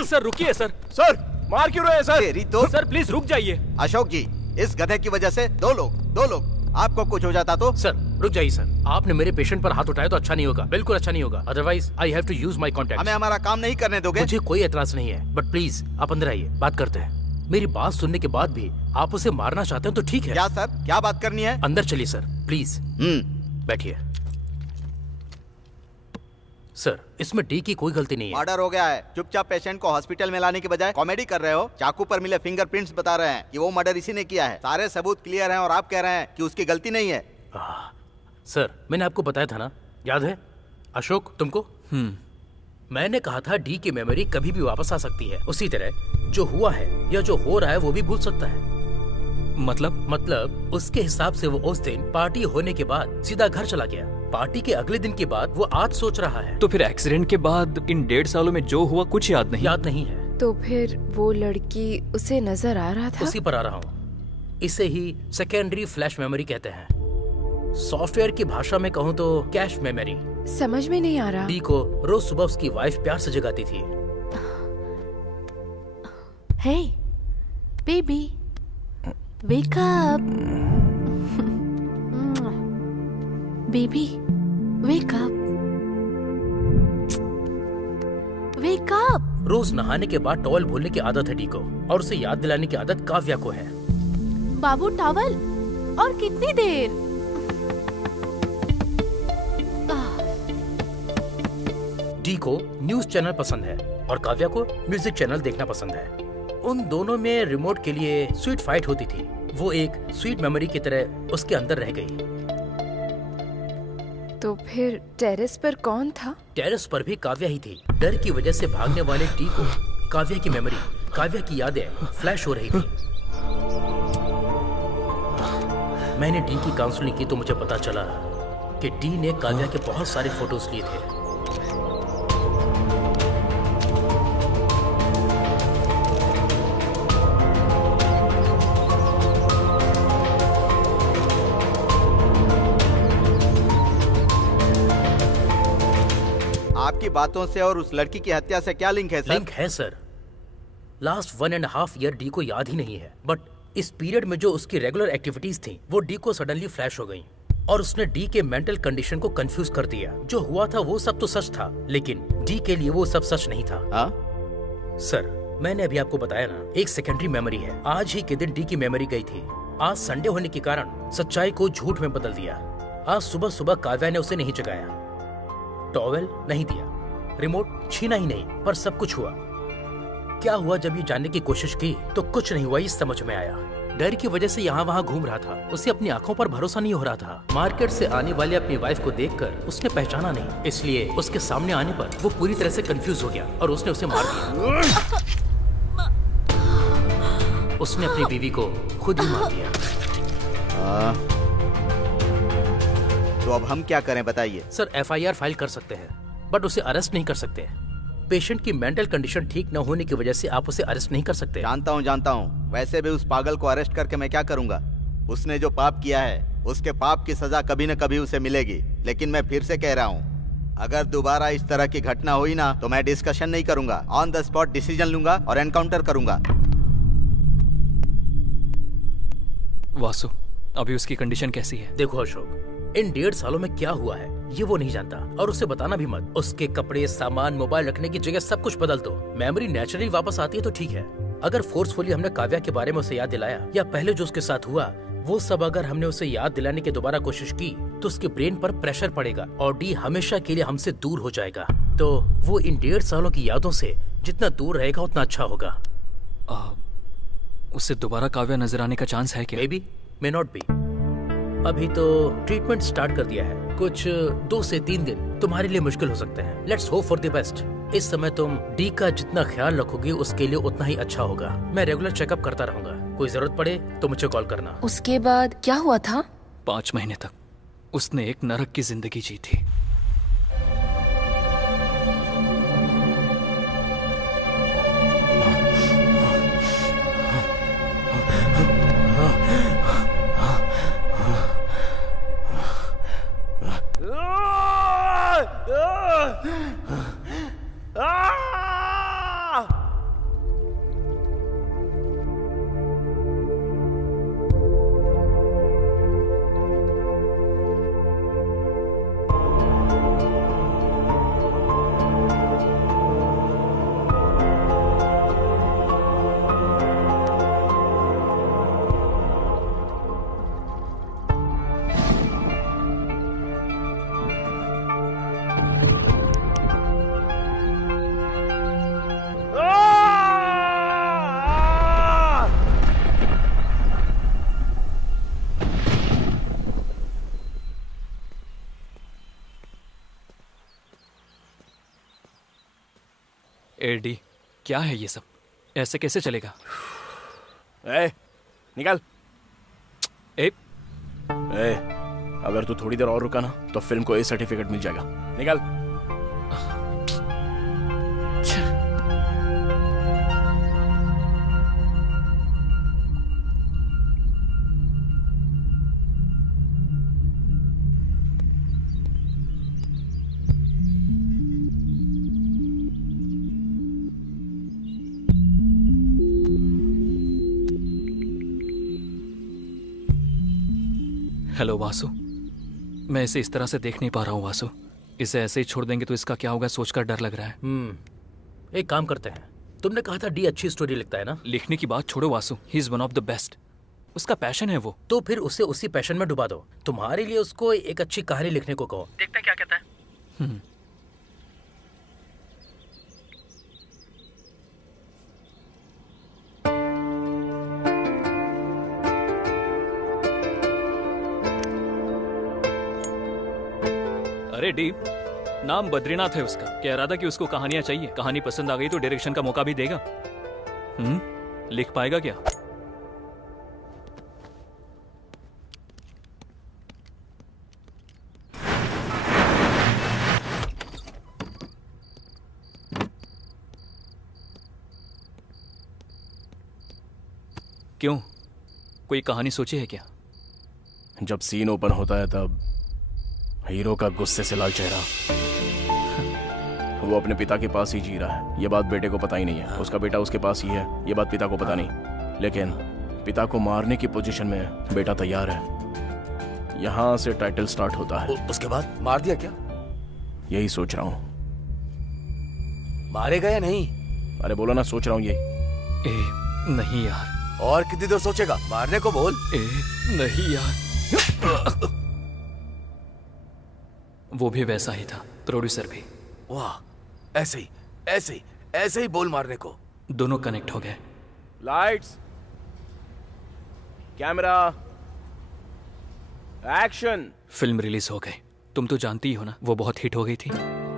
सर रुकिए सर। सर मार क्यों रहे हैं सर? तेरी तो। सर प्लीज रुक जाइए। अशोक जी, इस गधे की वजह से दो लोग आपको कुछ हो जाता तो? सर रुक जाइए सर, आपने मेरे पेशेंट पर हाथ उठाया तो अच्छा नहीं होगा, बिल्कुल अच्छा नहीं होगा। Otherwise I have to use my contact. हमें हमारा काम नहीं करने दोगे? मुझे कोई एतराज नहीं है, बट प्लीज आप अंदर आइए, बात करते हैं। मेरी बात सुनने के बाद भी आप उसे मारना चाहते हैं तो ठीक है। क्या सर, क्या बात करनी है? अंदर चलिए सर, प्लीज। बैठिए। सर, इसमें डी की कोई गलती नहीं है। मर्डर हो गया है। चुपचाप पेशेंट को हॉस्पिटल में लाने के बजाय कॉमेडी कर रहे हो। चाकू पर मिले फिंगरप्रिंट्स बता रहे हैं कि वो मर्डर इसी ने किया है। सारे सबूत क्लियर हैं और आप कह रहे हैं कि उसकी गलती नहीं है। सर, मैंने आपको बताया था ना, याद है अशोक तुमको? मैंने कहा था डी की मेमोरी कभी भी वापस आ सकती है। उसी तरह जो हुआ है या जो हो रहा है वो भी भूल सकता है। मतलब उसके हिसाब से वो उस दिन पार्टी होने के बाद सीधा घर चला गया। पार्टी के अगले दिन के बाद वो आज सोच रहा है। तो फिर एक्सीडेंट के बाद इन 1.5 सालों में जो हुआ कुछ याद नहीं है। तो फिर वो लड़की उसे नजर आ रहा था? उसी पर आ रहा हूँ। इसे ही सेकेंडरी फ्लैश मेमोरी कहते हैं। सॉफ्टवेयर की भाषा में कहूँ तो कैश मेमोरी। समझ में नहीं आ रहा। डी को रोज सुबह उसकी वाइफ प्यार से जगाती थी। Hey baby, wake up. Baby, wake up. Wake up. रोज नहाने के बाद टॉवल भूलने की आदत है डी को, और उसे याद दिलाने की आदत काव्या को है। बाबू टॉवल, और कितनी देर? डी को न्यूज चैनल पसंद है और काव्या को म्यूजिक चैनल देखना पसंद है। उन दोनों में रिमोट के लिए स्वीट फाइट होती थी। वो एक स्वीट मेमोरी की तरह उसके अंदर रह गई। तो फिर टेरेस पर कौन था? टेरेस पर भी काव्या ही थी। डर की वजह से भागने वाले डी को काव्या की मेमोरी, काव्या की यादें फ्लैश हो रही थी। मैंने डी की काउंसलिंग की तो मुझे पता चला कि डी ने काव्या के बहुत सारे फोटोज लिए थे। आपकी बातों से और उस लड़की की हत्या से क्या लिंक है सर? लिंक है सर। लास्ट 1.5 ईयर डी को याद ही नहीं है, बट इस पीरियड में जो उसकी रेगुलर एक्टिविटीज थी वो डी को सडनली फ्लैश हो गई और उसने डी के मेंटल कंडीशन को कंफ्यूज कर दिया। जो हुआ था वो सब तो सच था, लेकिन डी के लिए वो सब सच नहीं था। सर, मैंने अभी आपको बताया ना, एक सेकेंडरी मेमोरी है। आज ही के दिन डी की मेमोरी गई थी। आज संडे होने के कारण सच्चाई को झूठ में बदल दिया। आज सुबह सुबह काव्या ने उसे नहीं जगाया, टॉवेल नहीं दिया, रिमोट छीना ही नहीं, पर सब कुछ हुआ। क्या हुआ जब ये जानने की कोशिश की तो कुछ नहीं हुआ, ये समझ में आया। डर की वजह से यहाँ वहाँ घूम रहा था। उसे अपनी आंखों पर भरोसा नहीं हो रहा था। मार्केट से आने वाले अपनी वाइफ को देखकर उसने पहचाना नहीं, इसलिए उसके सामने आने पर वो पूरी तरह से कंफ्यूज हो गया और उसने उसे मार दिया। उसने अपनी बीवी को खुद ही मार दिया। तो अब हम क्या करें बताइए? सर, FIR फाइल कर सकते हैं, बट उसे अरेस्ट नहीं कर सकते। पेशेंट की मेंटल कंडीशन ठीक न होने की वजह से आप उसे अरेस्ट नहीं कर सकते। जानता हूँ। वैसे भी उस पागल को अरेस्ट करके मैं क्या करूँगा? उसने जो पाप किया है उसके पाप की सजा कभी न कभी उसे मिलेगी। लेकिन मैं फिर से कह रहा हूँ, अगर दोबारा इस तरह की घटना हुई ना तो मैं डिस्कशन नहीं करूंगा, ऑन द स्पॉट डिसीजन लूंगा और एनकाउंटर करूंगा। वासु, अभी उसकी कंडीशन कैसी है? देखो अशोक, इन 1.5 सालों में क्या हुआ है ये वो नहीं जानता, और उसे बताना भी मत। उसके कपड़े, सामान, मोबाइल रखने की जगह सब कुछ बदल दो। मेमोरी नेचुरली वापस आती है तो ठीक है, अगर फोर्सफुली हमने काव्या के बारे में उसे याद दिलाया या पहले जो उसके साथ हुआ वो सब अगर हमने उसे याद दिलाने की दोबारा कोशिश की तो उसके ब्रेन पर प्रेशर पड़ेगा और डी हमेशा के लिए हमसे दूर हो जाएगा। तो वो इन 1.5 सालों की यादों से जितना दूर रहेगा उतना अच्छा होगा। उससे दोबारा काव्या नजर आने का चांस है क्या? May be, may not be. अभी तो ट्रीटमेंट स्टार्ट कर दिया है, कुछ 2 से 3 दिन तुम्हारे लिए मुश्किल हो सकते हैं। Let's hope for the best. इस समय तुम डी का जितना ख्याल रखोगी उसके लिए उतना ही अच्छा होगा। मैं रेगुलर चेकअप करता रहूंगा, कोई जरूरत पड़े तो मुझे कॉल करना। उसके बाद क्या हुआ था? 5 महीने तक उसने एक नरक की जिंदगी जी थी। एडी, क्या है ये सब? ऐसे कैसे चलेगा? निकल। ए, अगर तू थोड़ी देर और रुका ना तो फिल्म को ए सर्टिफिकेट मिल जाएगा। निकल। हेलो वासु, मैं इसे इस तरह से देख नहीं पा रहा हूँ वासु। इसे ऐसे ही छोड़ देंगे तो इसका क्या होगा सोचकर डर लग रहा है। एक काम करते हैं, तुमने कहा था डी अच्छी स्टोरी लिखता है ना? लिखने की बात छोड़ो Vasu, he is one of the best. उसका पैशन है वो। तो फिर उसे उसी पैशन में डुबा दो। तुम्हारे लिए उसको एक अच्छी कहानी लिखने को कहो, देखते हैं क्या कहता है। अरे डी, नाम बद्रीनाथ है उसका। कह रहा था कि उसको कहानियां चाहिए। कहानी पसंद आ गई तो डायरेक्शन का मौका भी देगा। लिख पाएगा क्या? क्यों, कोई कहानी सोची है क्या? जब सीन ओपन होता है तब हीरो का गुस्से से लाल चेहरा, वो अपने पिता के पास ही जी रहा है। ये बात बेटे को पता ही नहीं है। उसका बेटा उसके पास ही है, ये बात पिता को पता नहीं। लेकिन पिता को मारने की पोजीशन में बेटा तैयार है। यहाँ से टाइटल स्टार्ट होता है। उसके बाद मार दिया क्या? यही सोच रहा हूँ। मारेगा या नहीं? अरे बोलो ना, सोच रहा हूँ ये। नहीं यार। और कितनी देर सोचेगा? मारने को बोल। नहीं यार। वो भी वैसा ही था, प्रोड्यूसर भी। वाह, ऐसे ही ऐसे ही ऐसे ही बोल मारने को। दोनों कनेक्ट हो गए। Lights, camera, action. Film release हो गई। तुम तो जानती ही हो ना, वो बहुत हिट हो गई थी।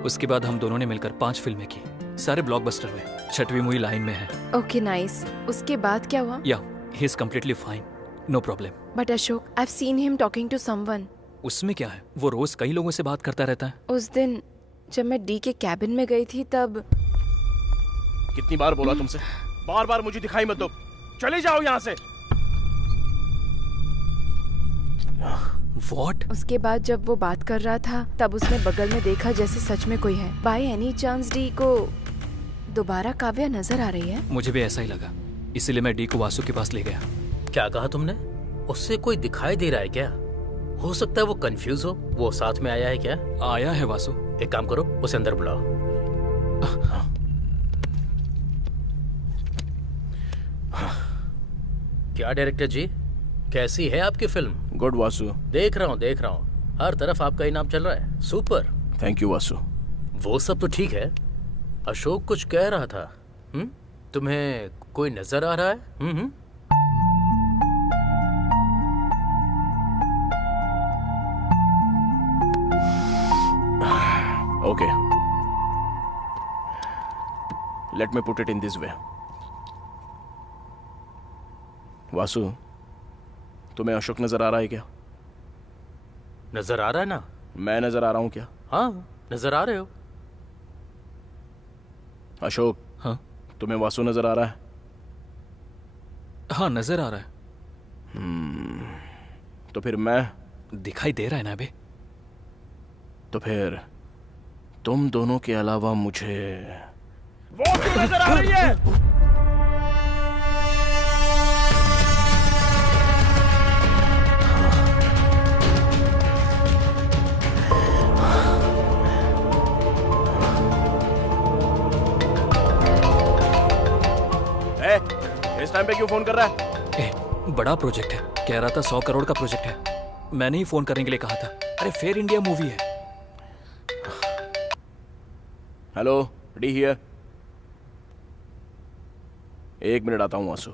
उसके बाद हम दोनों ने मिलकर 5 फिल्में की, सारे ब्लॉकबस्टर हुए। 6वीं मूवी लाइन में है। Okay nice. उसके बाद क्या हुआ? Yeah he is completely fine, no problem. But Ashok, I have seen him talking to someone. उसमें क्या है, वो रोज कई लोगों से बात करता रहता है। उस दिन जब मैं डी के कैबिन में गई थी तब। कितनी बार बोला तुमसे, बार बार मुझे दिखाई मत दो, चले जाओ यहाँ से। What? उसके बाद जब वो बात कर रहा था तब उसने बगल में देखा जैसे सच में कोई है। बाय एनी चांस डी को दोबारा काव्या नजर आ रही है? मुझे भी ऐसा ही लगा, इसीलिए मैं डी को वासु के पास ले गया। क्या कहा तुमने? उससे कोई दिखाई दे रहा है क्या? हो सकता है वो कंफ्यूज हो। वो साथ में आया है क्या? आया है वासु। एक काम करो, उसे अंदर बुलाओ। क्या डायरेक्टर जी, कैसी है आपकी फिल्म? गुड वासु। देख रहा हूँ, हर तरफ आपका ही नाम चल रहा है। सुपर। Thank you Vasu. वो सब तो ठीक है, अशोक कुछ कह रहा था। तुम्हें कोई नजर आ रहा है? Okay. Let me put it in this way. Vasu, तुम्हें अशोक नजर आ रहा है क्या? नजर आ रहा है ना? मैं नजर आ रहा हूँ क्या? हाँ, नजर आ रहे हो। अशोक, हाँ तुम्हें वासु नजर आ रहा है? हाँ नजर आ रहा है। तो फिर मैं दिखाई दे रहा है ना अबे? तो फिर तुम दोनों के अलावा मुझे वो भी नजर आ रही है। इस टाइम पे क्यों फोन कर रहा है? बड़ा प्रोजेक्ट है, कह रहा था 100 करोड़ का प्रोजेक्ट है। मैंने ही फोन करने के लिए कहा था। अरे फेयर इंडिया मूवी है। Hello, D here. 1 मिनट आता हूं वासु।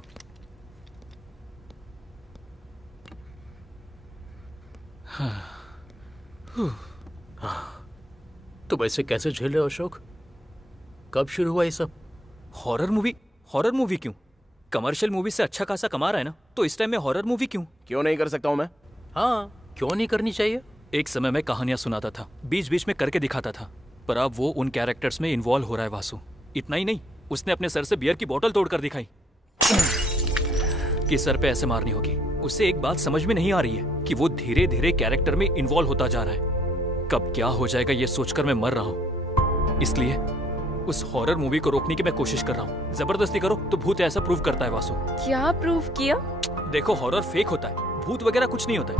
तुम ऐसे कैसे झेल रहे हो अशोक? कब शुरू हुआ ये सब? हॉरर मूवी क्यों? कमर्शियल मूवी से अच्छा खासा कमा रहा है ना, तो इस टाइम में हॉरर मूवी क्यों नहीं कर सकता हूं मैं? हाँ, क्यों नहीं करनी चाहिए? एक समय में कहानियां सुनाता था, बीच बीच में करके दिखाता था, पर अब वो उन कैरेक्टर्स में इन्वॉल्व हो रहा है वासु। इतना ही नहीं, उसने अपने सर से बियर की बोतल तोड़कर दिखाई कि सर पे ऐसे मारनी होगी। उससे एक बात समझ में नहीं आ रही है कि वो धीरे धीरे कैरेक्टर में इन्वॉल्व होता जा रहा है। कब क्या हो जाएगा ये सोचकर मैं मर रहा हूँ। इसलिए उस हॉरर मूवी को रोकने की मैं कोशिश कर रहा हूँ। जबरदस्ती करो तो भूत ऐसा प्रूव करता है वासु। क्या प्रूव किया? देखो, हॉरर फेक होता है, भूत वगैरह कुछ नहीं होता है।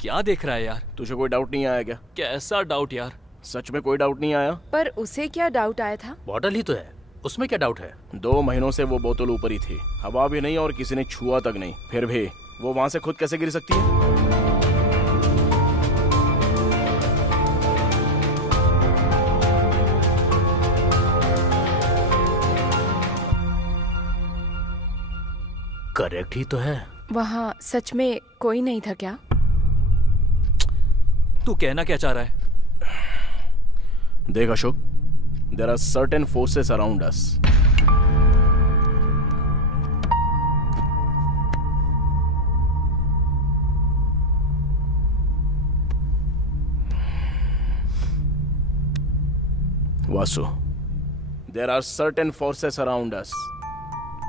क्या देख रहा है यार? तुझे कोई डाउट नहीं आया क्या? कैसा डाउट यार? सच में कोई डाउट नहीं आया? पर उसे क्या डाउट आया था? बॉटल ही तो है, उसमें क्या डाउट है? 2 महीनों से वो बोतल ऊपर ही थी, हवा भी नहीं और किसी ने छुआ तक नहीं। फिर भी वो वहां से खुद कैसे गिर सकती है? करेक्ट ही तो है। वहाँ सच में कोई नहीं था क्या? तू कहना क्या चाह रहा है? देख Ashok, there are certain forces around us. Vasu, there are certain forces around us.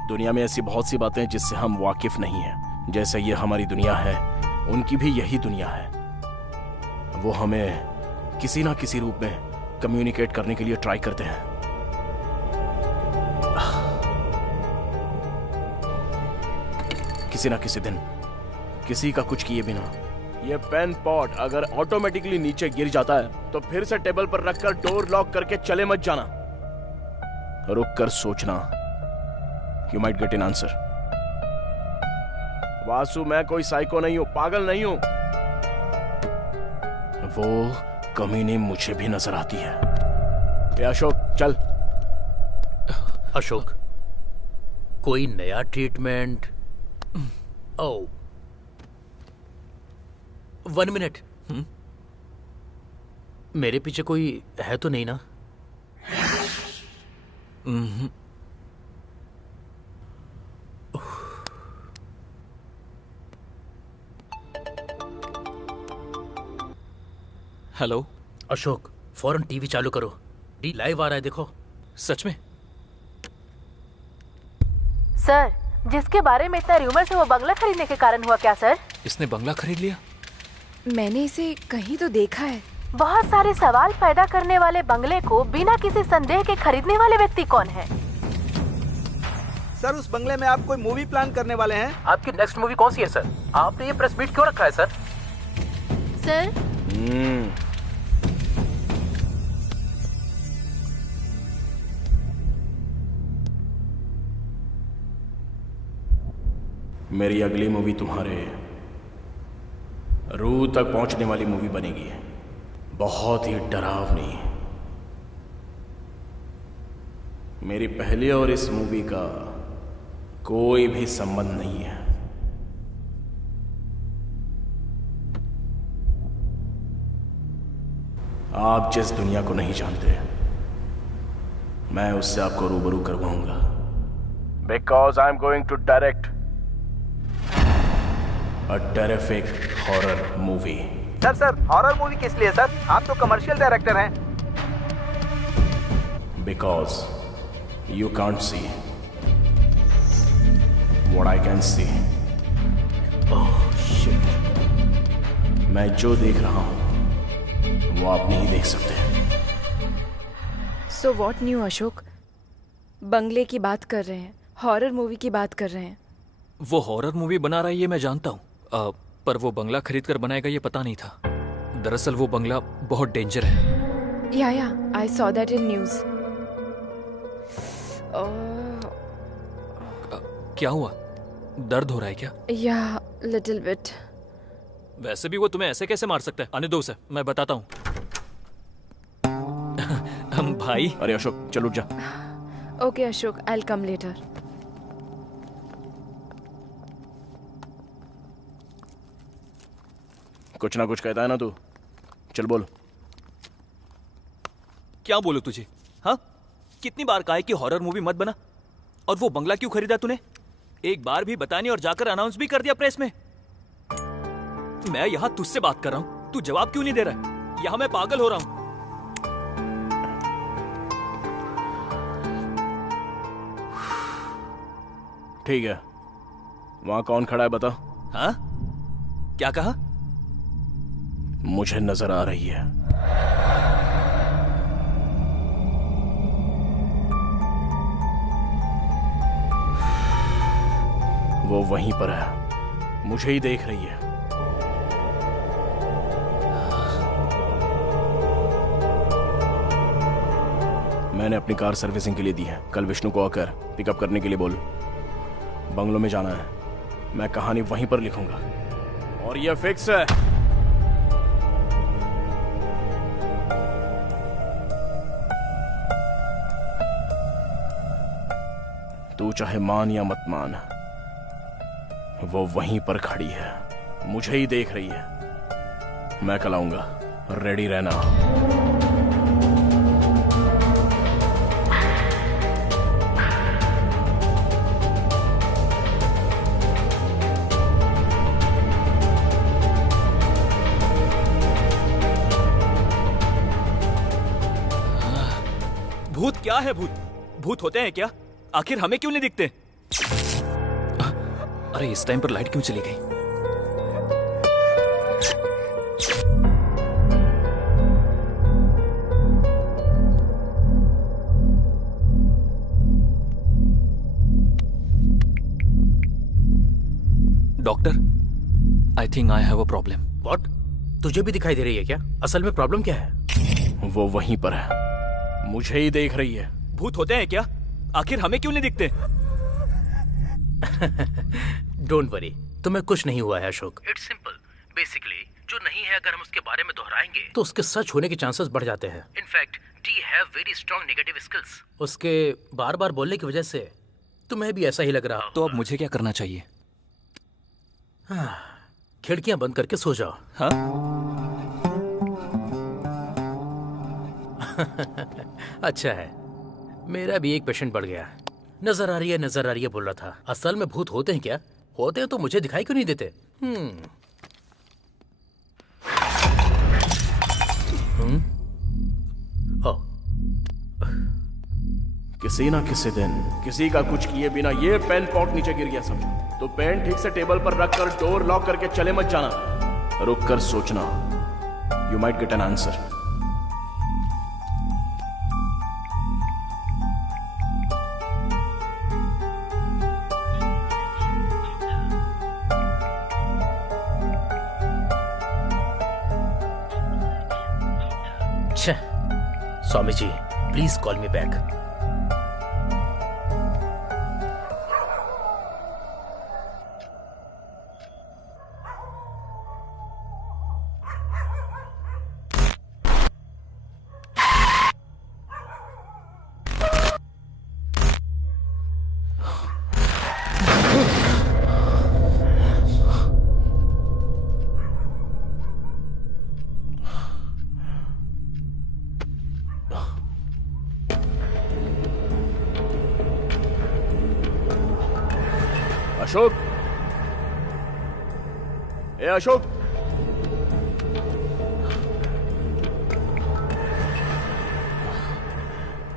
दुनिया में ऐसी बहुत सी बातें जिससे हम वाकिफ नहीं हैं। जैसे ये हमारी दुनिया है, उनकी भी यही दुनिया है। वो हमें किसी ना किसी रूप में कम्युनिकेट करने के लिए ट्राई करते हैं। किसी ना किसी दिन, किसी का कुछ किए बिना ये पेन पॉट अगर ऑटोमेटिकली नीचे गिर जाता है तो फिर से टेबल पर रखकर डोर लॉक करके चले मत जाना। रुक कर सोचना, you might get an answer. Vasu, मैं कोई साइको नहीं हूं, पागल नहीं हूं। वो कमीनी मुझे भी नजर आती है। ए अशोक, चल। अशोक, कोई नया ट्रीटमेंट? ओह, 1 मिनट। मेरे पीछे कोई है तो नहीं ना? हेलो अशोक, फौरन टीवी चालू करो, डी लाइव आ रहा है, देखो। सच में? सर, जिसके बारे में इतना र्यूमर है वो बंगला खरीदने के कारण हुआ क्या सर? इसने बंगला खरीद लिया? मैंने इसे कहीं तो देखा है। बहुत सारे सवाल पैदा करने वाले बंगले को बिना किसी संदेह के खरीदने वाले व्यक्ति कौन है? सर, उस बंगले में आप कोई मूवी प्लान करने वाले हैं? आपकी नेक्स्ट मूवी कौन सी है सर? आपने ये प्रेस मीट क्यों रखा है सर? सर, मेरी अगली मूवी तुम्हारे रूह तक पहुंचने वाली मूवी बनेगी, बहुत ही डरावनी। मेरी पहली और इस मूवी का कोई भी संबंध नहीं है। आप जिस दुनिया को नहीं जानते, मैं उससे आपको रूबरू करवाऊंगा। Because I am going to direct a terrific horror movie. Sir, horror movie किस लिए सर? आप तो कमर्शियल डायरेक्टर हैं। Because you can't see what I can see. Oh shit, मैं जो देख रहा हूं वो आप नहीं देख सकते। So what new Ashok? बंगले की बात कर रहे हैं, हॉरर मूवी की बात कर रहे हैं। वो हॉरर मूवी बना रहा है ये मैं जानता हूँ, पर वो बंगला खरीद कर बनाएगा ये पता नहीं था। दरअसल वो बंगला बहुत डेंजर है। या I saw that in news. क्या हुआ? दर्द हो रहा है क्या? या लिटिल बिट। वैसे भी वो तुम्हें ऐसे कैसे मार सकता है? आने दो उसे, मैं बताता हूँ। भाई। अरे अशोक, चल उठ जा। Okay Ashok, I will come later. कुछ ना कुछ कहता है ना तू, चल बोल। क्या बोलूं तुझे? हाँ, कितनी बार कहा है कि हॉरर मूवी मत बना, और वो बंगला क्यों खरीदा तूने? एक बार भी बताने और जाकर अनाउंस भी कर दिया प्रेस में। मैं यहां तुझसे बात कर रहा हूं, तू जवाब क्यों नहीं दे रहा है? यहां मैं पागल हो रहा हूं। ठीक है, वहां कौन खड़ा है बता। हाँ, क्या कहा? मुझे नजर आ रही है। वो वहीं पर है, मुझे ही देख रही है। मैंने अपनी कार सर्विसिंग के लिए दी है, कल विष्णु को आकर पिकअप करने के लिए बोल। बंगलों में जाना है, मैं कहानी वहीं पर लिखूंगा और यह फिक्स है। तू चाहे मान या मत मान, वो वहीं पर खड़ी है, मुझे ही देख रही है। मैं कल आऊंगा, रेडी रहना। भूत क्या है? भूत होते हैं क्या? आखिर हमें क्यों नहीं दिखते? अरे इस टाइम पर लाइट क्यों चली गई? Doctor, I think I have a problem. What? तुझे भी दिखाई दे रही है क्या? असल में प्रॉब्लम क्या है? वो वहीं पर है, मुझे ही देख रही है। भूत होते हैं क्या? आखिर हमें क्यों नहीं दिखते? डोंट वरी, तुम्हें कुछ नहीं हुआ है अशोक। It's simple. बेसिकली जो नहीं है अगर हम उसके बारे में दोहराएंगे तो उसके सच होने के चांसेस बढ़ जाते हैं। In fact D have very strong negative skills. उसके बार बार बोलने की वजह से तुम्हें भी ऐसा ही लग रहा। तो अब मुझे क्या करना चाहिए? खिड़कियां बंद करके सो जाओ। हाँ? अच्छा है, मेरा भी एक पेशेंट बढ़ गया। नजर आ रही है बोल रहा था। असल में भूत होते हैं क्या? होते हैं तो मुझे दिखाई क्यों नहीं देते? किसी ना किसी दिन किसी का कुछ किए बिना ये पेन पॉट नीचे गिर गया समझो, तो पेन ठीक से टेबल पर रखकर डोर लॉक करके चले मत जाना। रुक कर सोचना, You might get an answer. Swami ji, please call me back. Ashok, ए अशोक,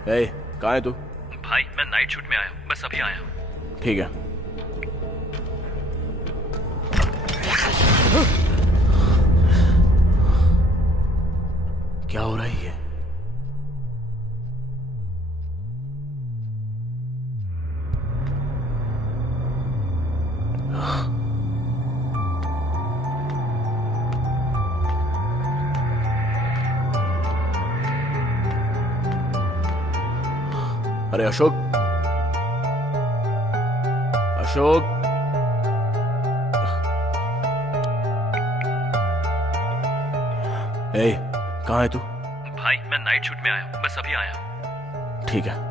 ए कहाँ है तू? भाई मैं नाइट शूट में आया हूँ, बस अभी आया हूँ। ठीक है। क्या हो रहा है ये? अरे अशोक, अशोक, ए कहाँ है तू? भाई मैं नाइट शूट में आया हूँ, बस अभी आया हूँ। ठीक है।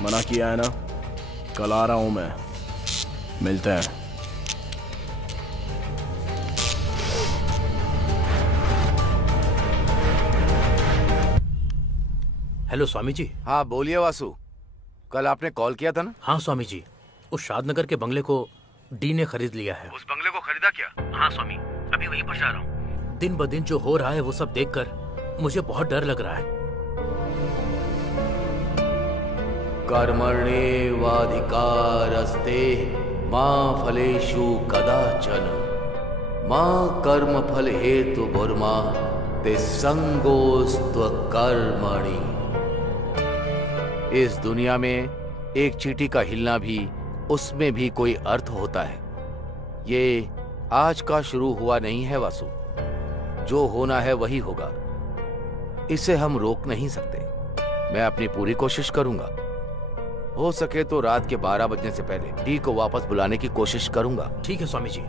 मना किया है ना, कल आ रहा हूं मैं, मिलते हैं। हेलो स्वामी जी। हाँ बोलिए वासु, कल आपने कॉल किया था ना? हाँ स्वामी जी, उस शादनगर के बंगले को डी ने खरीद लिया है। उस बंगले को खरीदा क्या? हाँ स्वामी, अभी वहीं पर जा रहा हूँ। दिन ब दिन जो हो रहा है वो सब देखकर मुझे बहुत डर लग रहा है। कर्मण्येवाधिकारस्ते मा फलेषु कदाचन मा कर्म फल हेतु बुर्मा ते संगोस्त्व कर्मणि। इस दुनिया में एक चींटी का हिलना भी, उसमें भी कोई अर्थ होता है। ये आज का शुरू हुआ नहीं है वासु, जो होना है वही होगा, इसे हम रोक नहीं सकते। मैं अपनी पूरी कोशिश करूंगा, हो सके तो रात के 12 बजने से पहले डी को वापस बुलाने की कोशिश करूंगा। ठीक है स्वामी जी।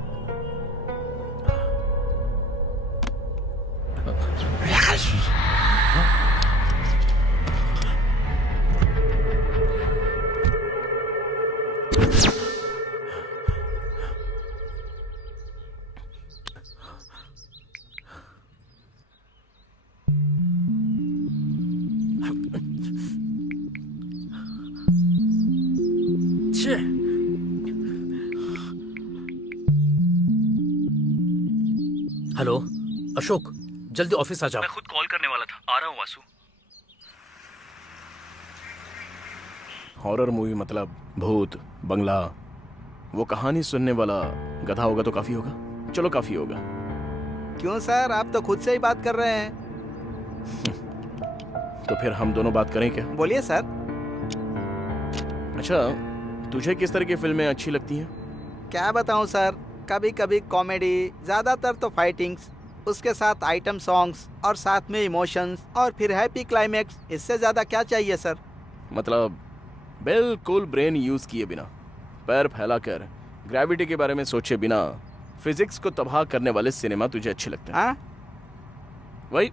हेलो अशोक, जल्दी ऑफिस आ जाओ। मैं खुद कॉल करने वाला था, आ रहा हूँ वासु। हॉरर मूवी मतलब भूत, बंगला, वो कहानी सुनने वाला गधा होगा तो काफी होगा। चलो काफी होगा। क्यों सर, आप तो खुद से ही बात कर रहे हैं। तो फिर हम दोनों बात करें क्या? बोलिए सर। अच्छा, तुझे किस तरह की फिल्में अच्छी लगती हैं? क्या बताऊं सर, कभी कभी कॉमेडी, ज्यादातर तो फाइटिंग्स, उसके साथ आइटम सॉन्ग्स और साथ में इमोशंस और फिर हैप्पी क्लाइमेक्स। इससे ज्यादा क्या चाहिए सर? मतलब बिल्कुल ब्रेन यूज किए बिना, पैर फैलाकर, ग्रेविटी के बारे में सोचे बिना, फिजिक्स को तबाह करने वाले सिनेमा तुझे अच्छे लगते हैं? वही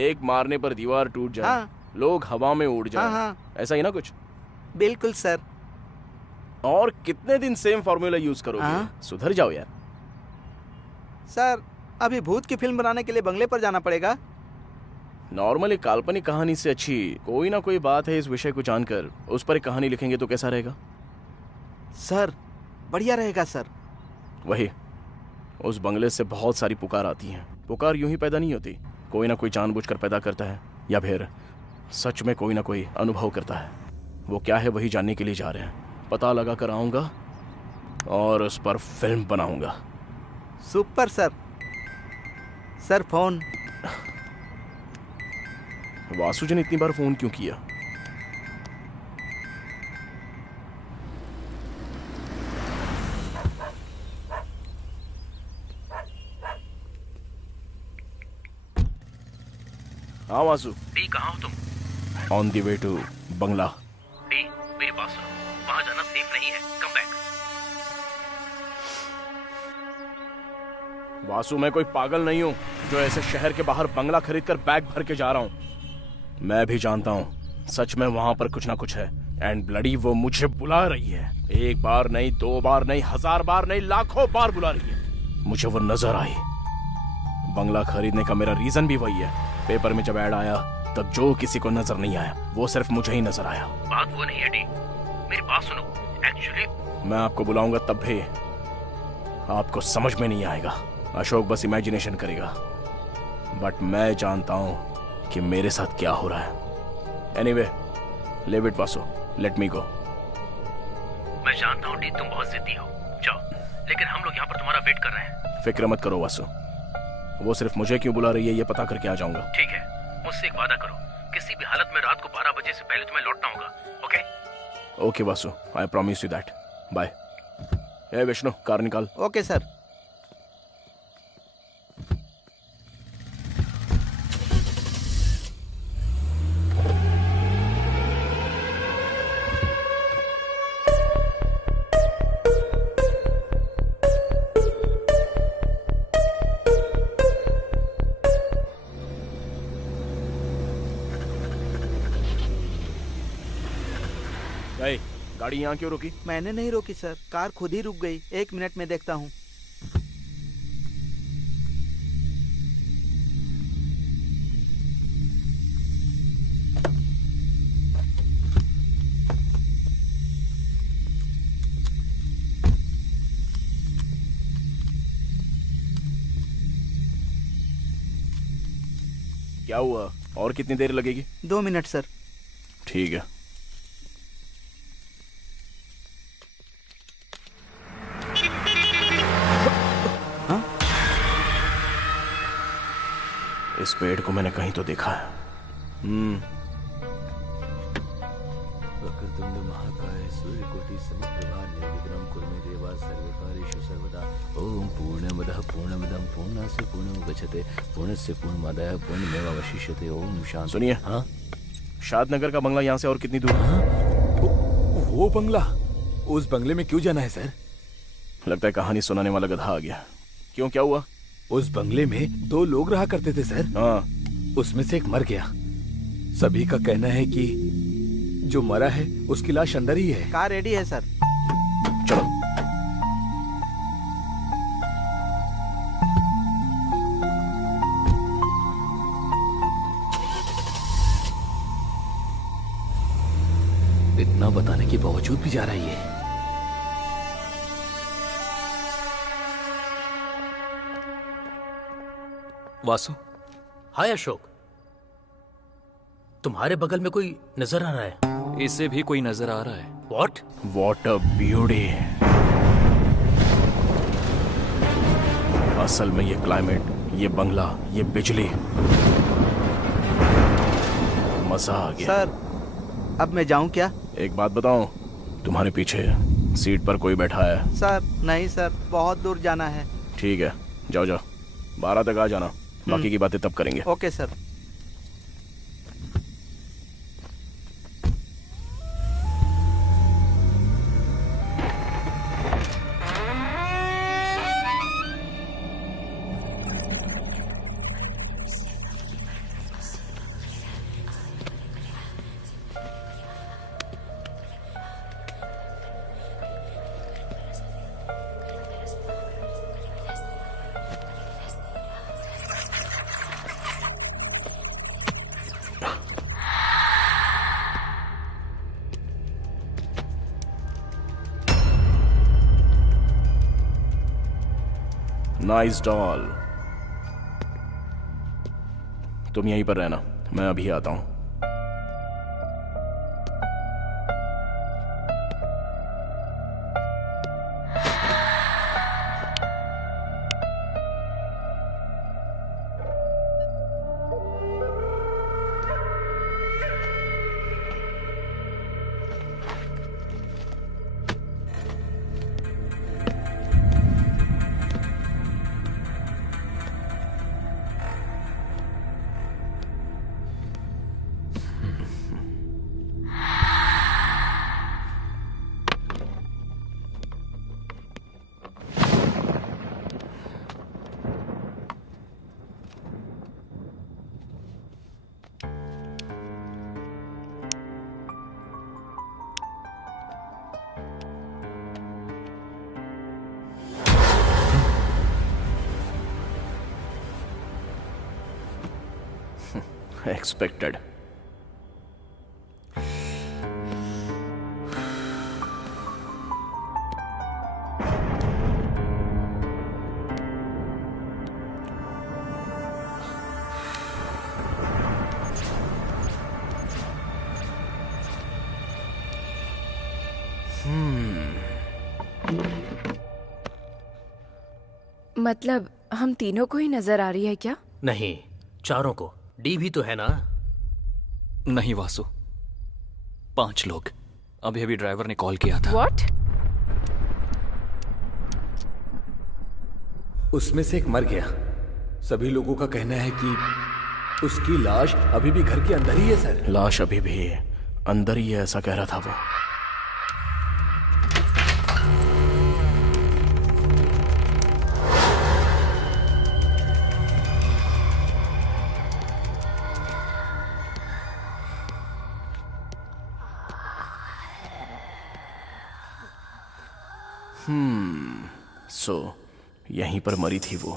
एक मारने पर दीवार टूट जाए, लोग हवा में उड़ जाए, ऐसा ही ना कुछ? बिल्कुल सर। और कितने दिन सेम फॉर्मूला यूज करोगे? सुधर जाओ यार। सर, अभी भूत की फिल्म बनाने के लिए बंगले पर जाना पड़ेगा। नॉर्मल एक काल्पनिक कहानी से अच्छी कोई ना कोई बात है इस विषय को जानकर उस पर एक कहानी लिखेंगे तो कैसा रहेगा? सर बढ़िया रहेगा सर। वही, उस बंगले से बहुत सारी पुकार आती हैं। पुकार यूं ही पैदा नहीं होती, कोई ना कोई जानबूझकर पैदा करता है या फिर सच में कोई ना कोई अनुभव करता है। वो क्या है वही जानने के लिए जा रहे हैं। पता लगा कर आऊंगा और उस पर फिल्म बनाऊंगा। Super sir. Sir phone. Vasu ji ने इतनी बार फोन क्यों किया? हाँ वासु। डी कहाँ हो तुम? On the way to bungalow. D मेरी बात सुनो, वहां जाना सेफ नहीं है, कम बैक। वासु मैं कोई पागल नहीं हूं जो ऐसे शहर के बाहर बंगला खरीद कर बैग भर के जा रहा हूं। मैं भी जानता हूं सच में वहां पर कुछ ना कुछ है एंड ब्लडी वो मुझे बुला रही है। एक बार नहीं, 2 बार नहीं, 1000 बार नहीं, लाखों बार बुला रही है। मुझे वो नजर आई। बंगला खरीदने का मेरा रीजन भी वही है। पेपर में जब ऐड आया तब जो किसी को नजर नहीं आया वो सिर्फ मुझे ही नजर आया। बात वो नहीं है डी, मेरी बात सुनो। एक्चुअली मैं आपको बुलाऊंगा तब भी आपको समझ में नहीं आएगा। अशोक बस इमेजिनेशन करेगा, बट मैं जानता हूं कि मेरे साथ क्या हो रहा है। Anyway, leave it Vasu, let me go. मैं जानता हूँ डी तुम बहुत जिद्दी हो, जाओ, लेकिन हम लोग यहाँ पर तुम्हारा वेट कर रहे हैं। फिक्र मत करो वासु, वो सिर्फ मुझे क्यों बुला रही है ये पता करके आ जाऊंगा। ठीक है, मुझसे एक वादा करो, किसी भी हालत में रात को 12 बजे से पहले तुम्हें लौटना होगा। Okay? Okay Vasu, I promise you that. Bye. ए विष्णु, कार निकाल। Okay sir. गाड़ी यहाँ क्यों रुकी? मैंने नहीं रोकी सर, कार खुद ही रुक गई। 1 मिनट में देखता हूँ। क्या हुआ? और कितनी देर लगेगी? 2 मिनट सर। ठीक है। इस पेड़ को मैंने कहीं तो देखा है। वक्रतुंड महाकाय सूर्यकोटि समप्रभा निर्विघ्नं कुरु मे देवा सर्वकार्येषु सर्वदा। ओम पूर्णमदः पूर्णमिदं पूर्णास्य पूर्णमुदच्यते पूर्णस्य पूर्णमादाय पूर्णमेवावशिष्यते। ओम शांति। सुनिए। हाँ, शाद नगर का बंगला यहाँ से और कितनी दूर है? वो बंगला, उस बंगले में क्यों जाना है सर? लगता है कहानी सुनाने वाला गधा आ गया। क्यों, क्या हुआ? उस बंगले में 2 लोग रहा करते थे सर। हाँ। उसमें से एक मर गया। सभी का कहना है कि जो मरा है उसकी लाश अंदर ही है। कार रेडी है सर। चलो। इतना बताने के बावजूद भी जा रही है। वासु। हाय अशोक, तुम्हारे बगल में कोई नजर आ रहा है? इसे भी कोई नजर आ रहा है। व्हाट? What a beauty. असल में ये क्लाइमेट, ये बंगला, ये बिजली, मजा आ गया। सर अब मैं जाऊं क्या? एक बात बताऊं, तुम्हारे पीछे सीट पर कोई बैठा है। सर नहीं सर, बहुत दूर जाना है। ठीक है, जाओ जाओ, 12 तक आ जाना, बाकी की बातें तब करेंगे। Okay sir. Nice doll. तुम यहीं पर रहना, मैं अभी आता हूं। Expected. मतलब हम तीनों को ही नजर आ रही है क्या? नहीं, चारों को। डी भी तो है ना? नहीं वासु, 5 लोग। अभी अभी ड्राइवर ने कॉल किया था। What? उसमें से एक मर गया। सभी लोगों का कहना है कि उसकी लाश अभी भी घर के अंदर ही है सर। लाश अभी भी अंदर ही है, ऐसा कह रहा था वो। सो यहीं पर मरी थी वो।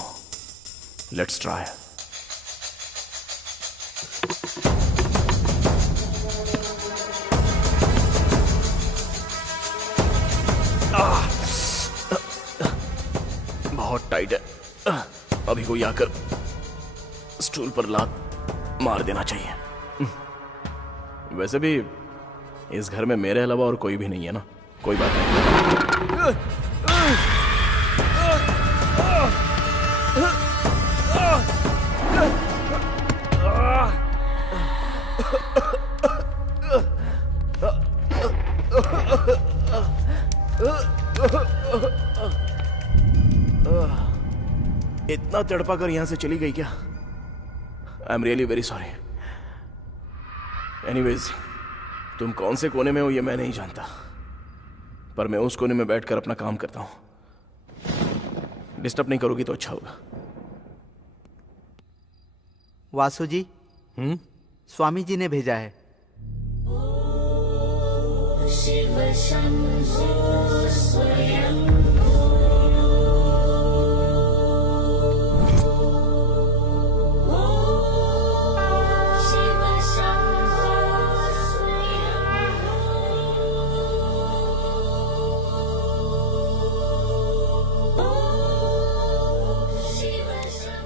Let's try. बहुत टाइट है। अभी कोई आकर स्टूल पर लात मार देना चाहिए। वैसे भी इस घर में मेरे अलावा और कोई भी नहीं है ना। कोई बात नहीं। इतना तड़पा कर यहां से चली गई क्या? I am really very sorry. Anyways, तुम कौन से कोने में हो ये मैं नहीं जानता, पर मैं उस कोने में बैठकर अपना काम करता हूं। डिस्टर्ब नहीं करोगी तो अच्छा होगा। वासु जी, स्वामी जी ने भेजा है। शिव शंभो स्वयं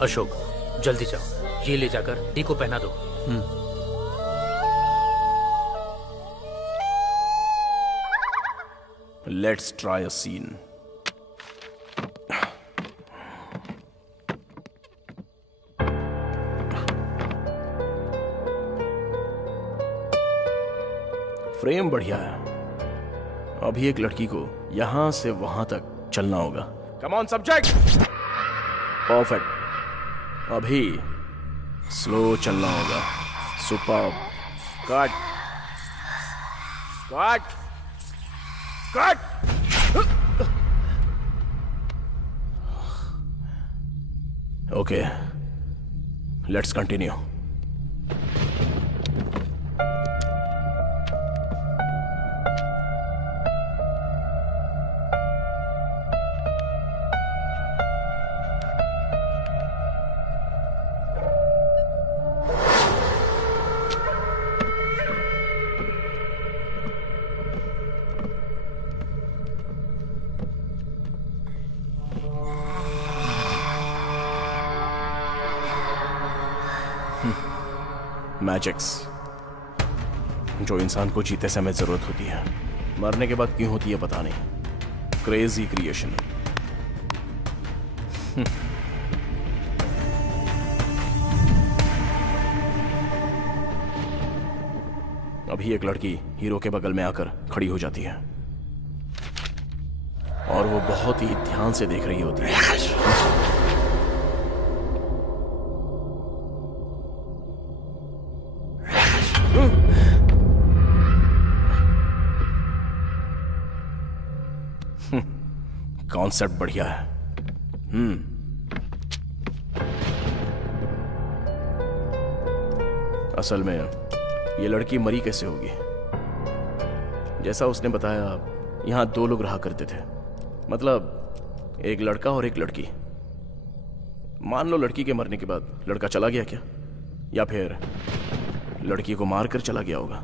अशोक, जल्दी जाओ, ये ले जाकर डी को पहना दो। Let's try a scene. Frame बढ़िया है। अभी एक लड़की को यहां से वहां तक चलना होगा। Come on subject. परफेक्ट। अभी स्लो चलना होगा। Super. Cut cut cut. Okay, let's continue. Magics जो इंसान को जीते समय जरूरत होती है, मरने के बाद क्यों होती है पता नहीं। Crazy creation. अभी एक लड़की हीरो के बगल में आकर खड़ी हो जाती है और वो बहुत ही ध्यान से देख रही होती है। कॉन्सेप्ट बढ़िया है। असल में ये लड़की मरी कैसे होगी? जैसा उसने बताया, यहां 2 लोग रहा करते थे, मतलब एक लड़का और एक लड़की। मान लो लड़की के मरने के बाद लड़का चला गया क्या, या फिर लड़की को मारकर चला गया होगा।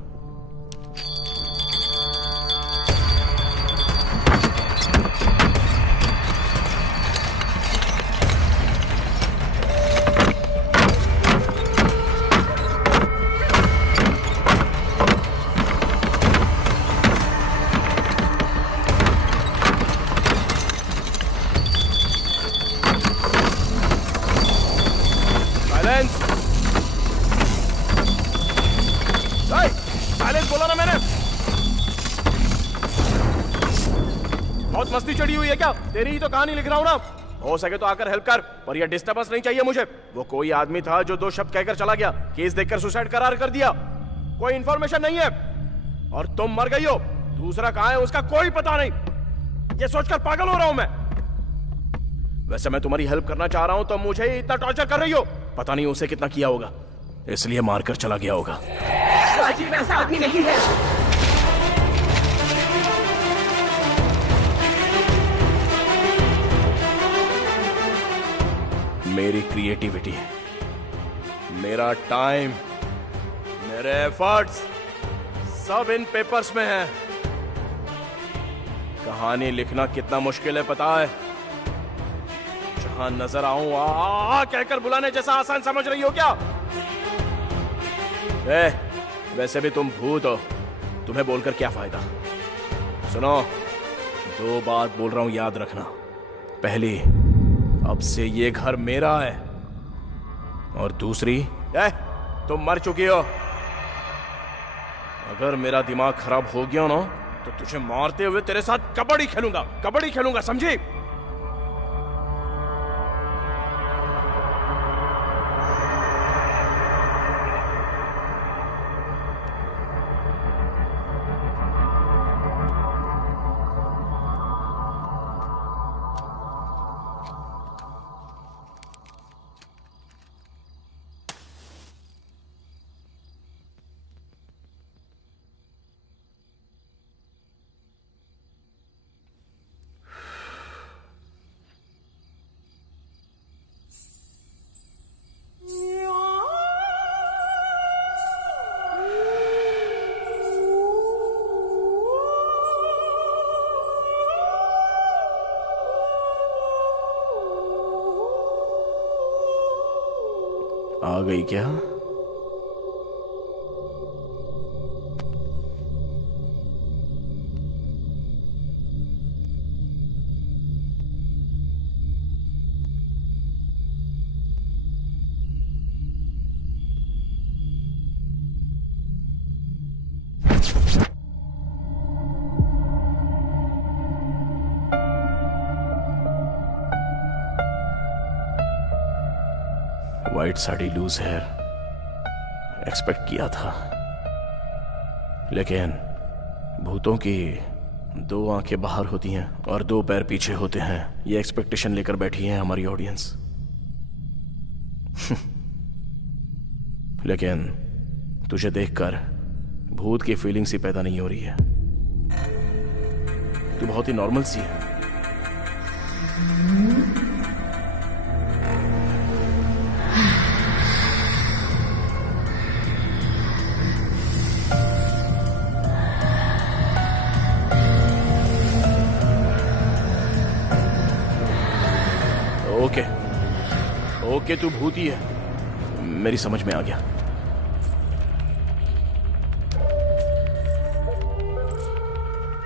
साइलेंस बोला ना मैंने। बहुत मस्ती चढ़ी हुई है क्या? तेरी ही तो कहानी लिख रहा हूं ना। हो सके तो आकर हेल्प कर, पर यह डिस्टर्बेंस नहीं चाहिए मुझे। वो कोई आदमी था जो 2 शब्द कहकर चला गया, केस देखकर सुसाइड करार कर दिया। कोई इंफॉर्मेशन नहीं है और तुम मर गई हो। दूसरा कहां है उसका कोई पता नहीं। ये सोचकर पागल हो रहा हूं मैं। वैसे मैं तुम्हारी हेल्प करना चाह रहा हूं तो मुझे ही इतना टॉर्चर कर रही हो। पता नहीं उसे कितना किया होगा, इसलिए मारकर चला गया होगा। राजीव ऐसा आदमी नहीं है। मेरी क्रिएटिविटी, मेरा टाइम, मेरे एफर्ट्स सब इन पेपर्स में है। कहानी लिखना कितना मुश्किल है पता है? जहां नजर आऊं आ कहकर बुलाने जैसा आसान समझ रही हो क्या? वैसे भी तुम भूत हो, तुम्हें बोलकर क्या फायदा? सुनो, 2 बात बोल रहा हूं, याद रखना। पहली, अब से ये घर मेरा है, और दूसरी, तुम मर चुकी हो। अगर मेरा दिमाग खराब हो गया ना तो तुझे मारते हुए तेरे साथ कबड्डी खेलूंगा, समझी? आ गई क्या? White sari, loose hair, expect किया था, लेकिन भूतों की 2 आंखें बाहर होती हैं और 2 पैर पीछे होते हैं, ये एक्सपेक्टेशन लेकर बैठी है हमारी ऑडियंस। लेकिन तुझे देखकर भूत की फीलिंग्स ही पैदा नहीं हो रही है। तू बहुत ही नॉर्मल सी है। ओके, तू भूती है, मेरी समझ में आ गया।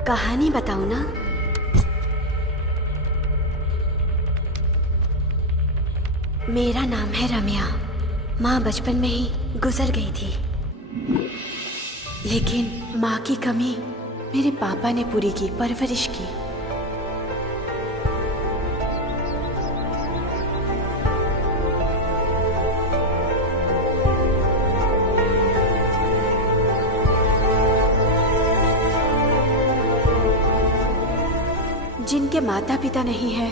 कहानी बताऊं ना? मेरा नाम है रम्या। माँ बचपन में ही गुजर गई थी, लेकिन माँ की कमी मेरे पापा ने पूरी की, परवरिश की। जिनके माता पिता नहीं है,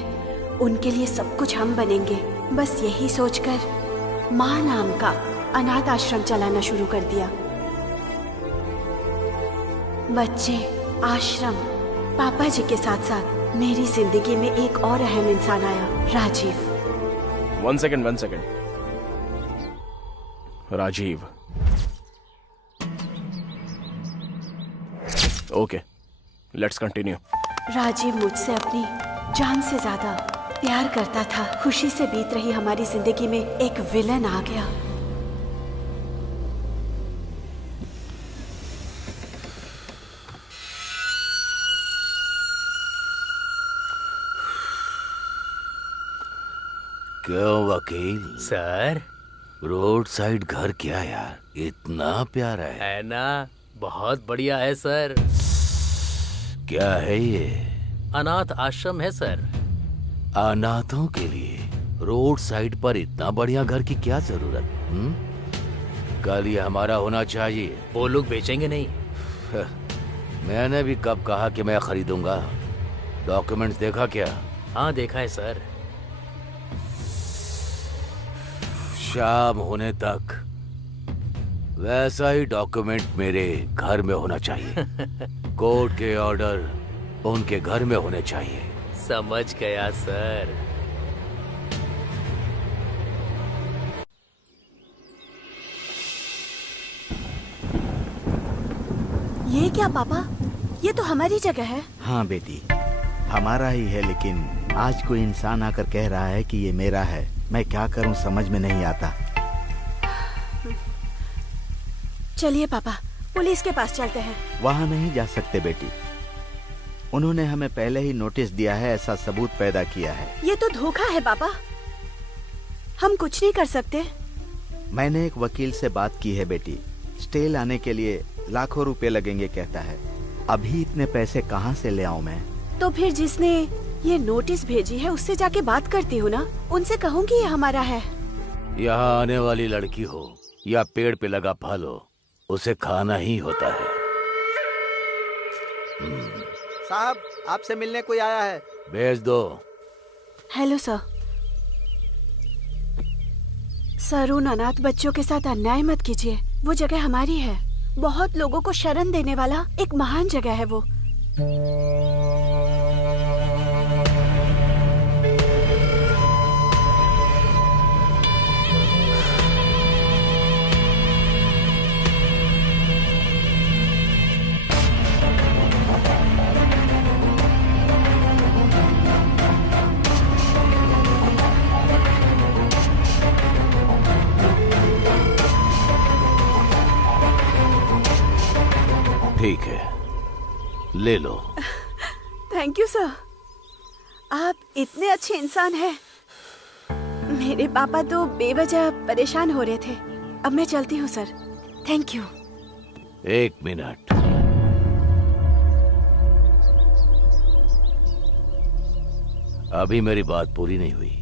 उनके लिए सब कुछ हम बनेंगे, बस यही सोचकर माँ नाम का अनाथ आश्रम चलाना शुरू कर दिया। बच्चे, आश्रम, पापा जी के साथ साथ मेरी जिंदगी में एक और अहम इंसान आया, Rajeev. One second. Rajeev. Okay, let's continue. Rajeev मुझसे अपनी जान से ज्यादा प्यार करता था। खुशी से बीत रही हमारी जिंदगी में एक विलन आ गया। क्यों वकील? सर, रोड साइड घर क्या यार, इतना प्यारा है ना? बहुत बढ़िया है सर। क्या है ये? अनाथ आश्रम है सर। अनाथों के लिए रोड साइड पर इतना बढ़िया घर की क्या जरूरत? कल ये हमारा होना चाहिए। वो लोग बेचेंगे नहीं। मैंने भी कब कहा कि मैं खरीदूंगा? डॉक्यूमेंट्स देखा क्या? हाँ देखा है सर। शाम होने तक वैसा ही डॉक्यूमेंट मेरे घर में होना चाहिए। कोर्ट के ऑर्डर उनके घर में होने चाहिए। समझ गया सर। ये क्या पापा? ये तो हमारी जगह है। हाँ बेटी, हमारा ही है, लेकिन आज कोई इंसान आकर कह रहा है कि ये मेरा है। मैं क्या करूं समझ में नहीं आता। चलिए पापा, पुलिस के पास चलते हैं। वहाँ नहीं जा सकते बेटी, उन्होंने हमें पहले ही नोटिस दिया है, ऐसा सबूत पैदा किया है। ये तो धोखा है पापा, हम कुछ नहीं कर सकते। मैंने एक वकील से बात की है बेटी, स्टे लाने के लिए लाखों रुपए लगेंगे कहता है। अभी इतने पैसे कहाँ से ले आऊं मैं? तो फिर जिसने ये नोटिस भेजी है उससे जाके बात करती हूँ ना, उनसे कहूँगी ये हमारा है। यहाँ आने वाली लड़की हो या पेड़ पे लगा फल हो, उसे खाना ही होता है। साहब, आपसे मिलने कोई आया है। भेज दो। Hello sir. सर, उन अनाथ बच्चों के साथ अन्याय मत कीजिए। वो जगह हमारी है। बहुत लोगों को शरण देने वाला एक महान जगह है वो। ठीक है, ले लो। थैंक यू सर, आप इतने अच्छे इंसान हैं। मेरे पापा तो बेवजह परेशान हो रहे थे। अब मैं चलती हूँ सर। Thank you. एक मिनट। अभी मेरी बात पूरी नहीं हुई।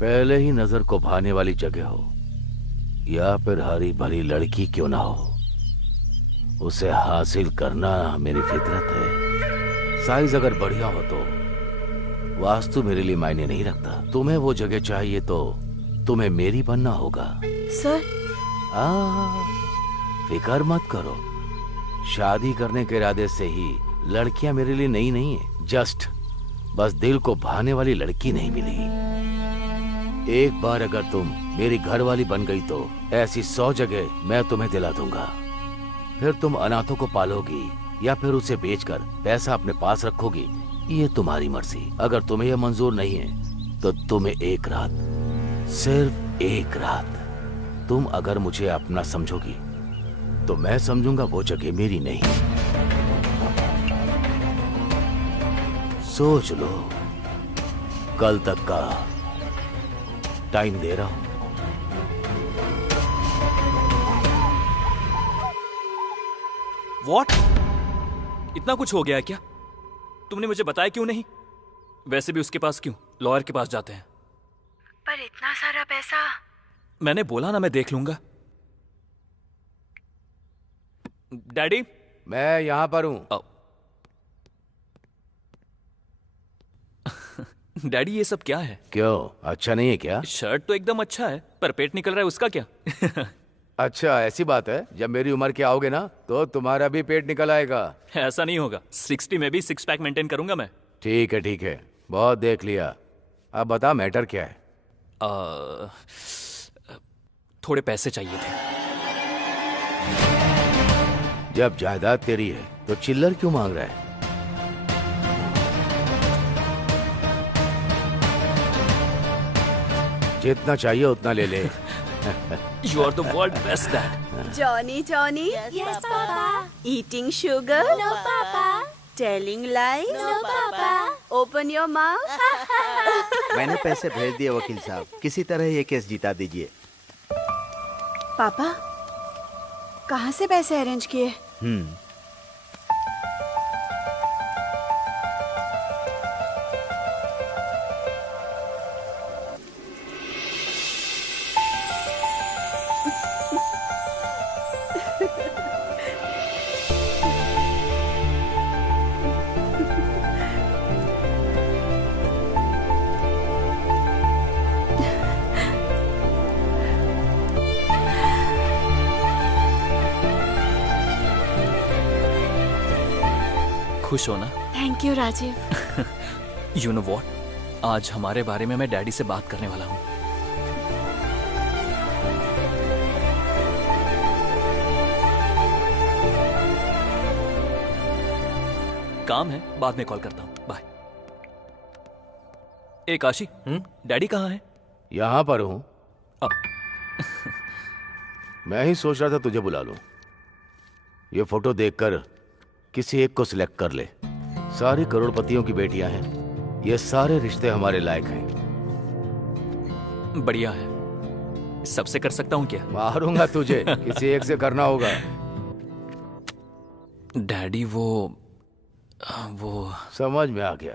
पहले ही नजर को भाने वाली जगह हो या फिर हरी भरी लड़की क्यों ना हो, उसे हासिल करना मेरी फितरत है। साइज अगर बढ़िया हो तो वास्तु मेरे लिए मायने नहीं रखता। तुम्हें वो जगह चाहिए तो तुम्हें मेरी बनना होगा। सर, फिक्र मत करो। शादी करने के इरादे से ही लड़कियां मेरे लिए नई नहीं है। जस्ट बस दिल को भाने वाली लड़की नहीं मिली। एक बार अगर तुम मेरी घरवाली बन गई तो ऐसी 100 जगह मैं तुम्हें दिला दूंगा। फिर तुम अनाथों को पालोगी या फिर उसे बेचकर पैसा अपने पास रखोगी, ये तुम्हारी मर्जी। अगर तुम्हें यह मंजूर नहीं है तो तुम्हें एक रात, सिर्फ एक रात तुम अगर मुझे अपना समझोगी तो मैं समझूंगा वो जगह मेरी नहीं। सोच लो, कल तक का टाइम दे रहा हूं। What? इतना कुछ हो गया है क्या? तुमने मुझे बताया क्यों नहीं? वैसे भी उसके पास क्यों? लॉयर के पास जाते हैं। पर इतना सारा पैसा। मैंने बोला ना मैं देख लूंगा। डैडी, मैं यहां पर हूं। डैडी ये सब क्या है? क्यों, अच्छा नहीं है क्या? शर्ट तो एकदम अच्छा है, पर पेट निकल रहा है उसका क्या? अच्छा, ऐसी बात है। जब मेरी उम्र के आओगे ना तो तुम्हारा भी पेट निकल आएगा। ऐसा नहीं होगा। 60 में भी 6 पैक मेंटेन करूंगा मैं। ठीक है ठीक है, बहुत देख लिया। अब बता मैटर क्या है? थोड़े पैसे चाहिए थे। जब जायदाद तेरी है तो चिल्लर क्यों मांग रहा है? जितना चाहिए उतना ले ले। You are the world best dad. Johnny, Johnny. Yes, Papa. Eating sugar? No, Papa. Telling lies? No, Papa. Open your mouth. मैंने पैसे भेज दिए वकील साहब, किसी तरह ये केस जीता दीजिए। पापा, कहाँ से पैसे अरेंज किए? खुश हो ना? Thank you Rajeev. You know what? आज हमारे बारे में मैं डैडी से बात करने वाला हूँ। काम है, बाद में कॉल करता हूँ। बाय। ए काशी, डैडी कहाँ है? यहां पर हूं। मैं ही सोच रहा था तुझे बुला लूं। ये फोटो देखकर किसी एक को सिलेक्ट कर ले। सारी करोड़पतियों की बेटियां हैं। ये सारे रिश्ते हमारे लायक हैं। बढ़िया है। सबसे कर सकता हूँ क्या? मारूंगा तुझे। किसी एक से करना होगा। डैडी वो समझ में आ गया।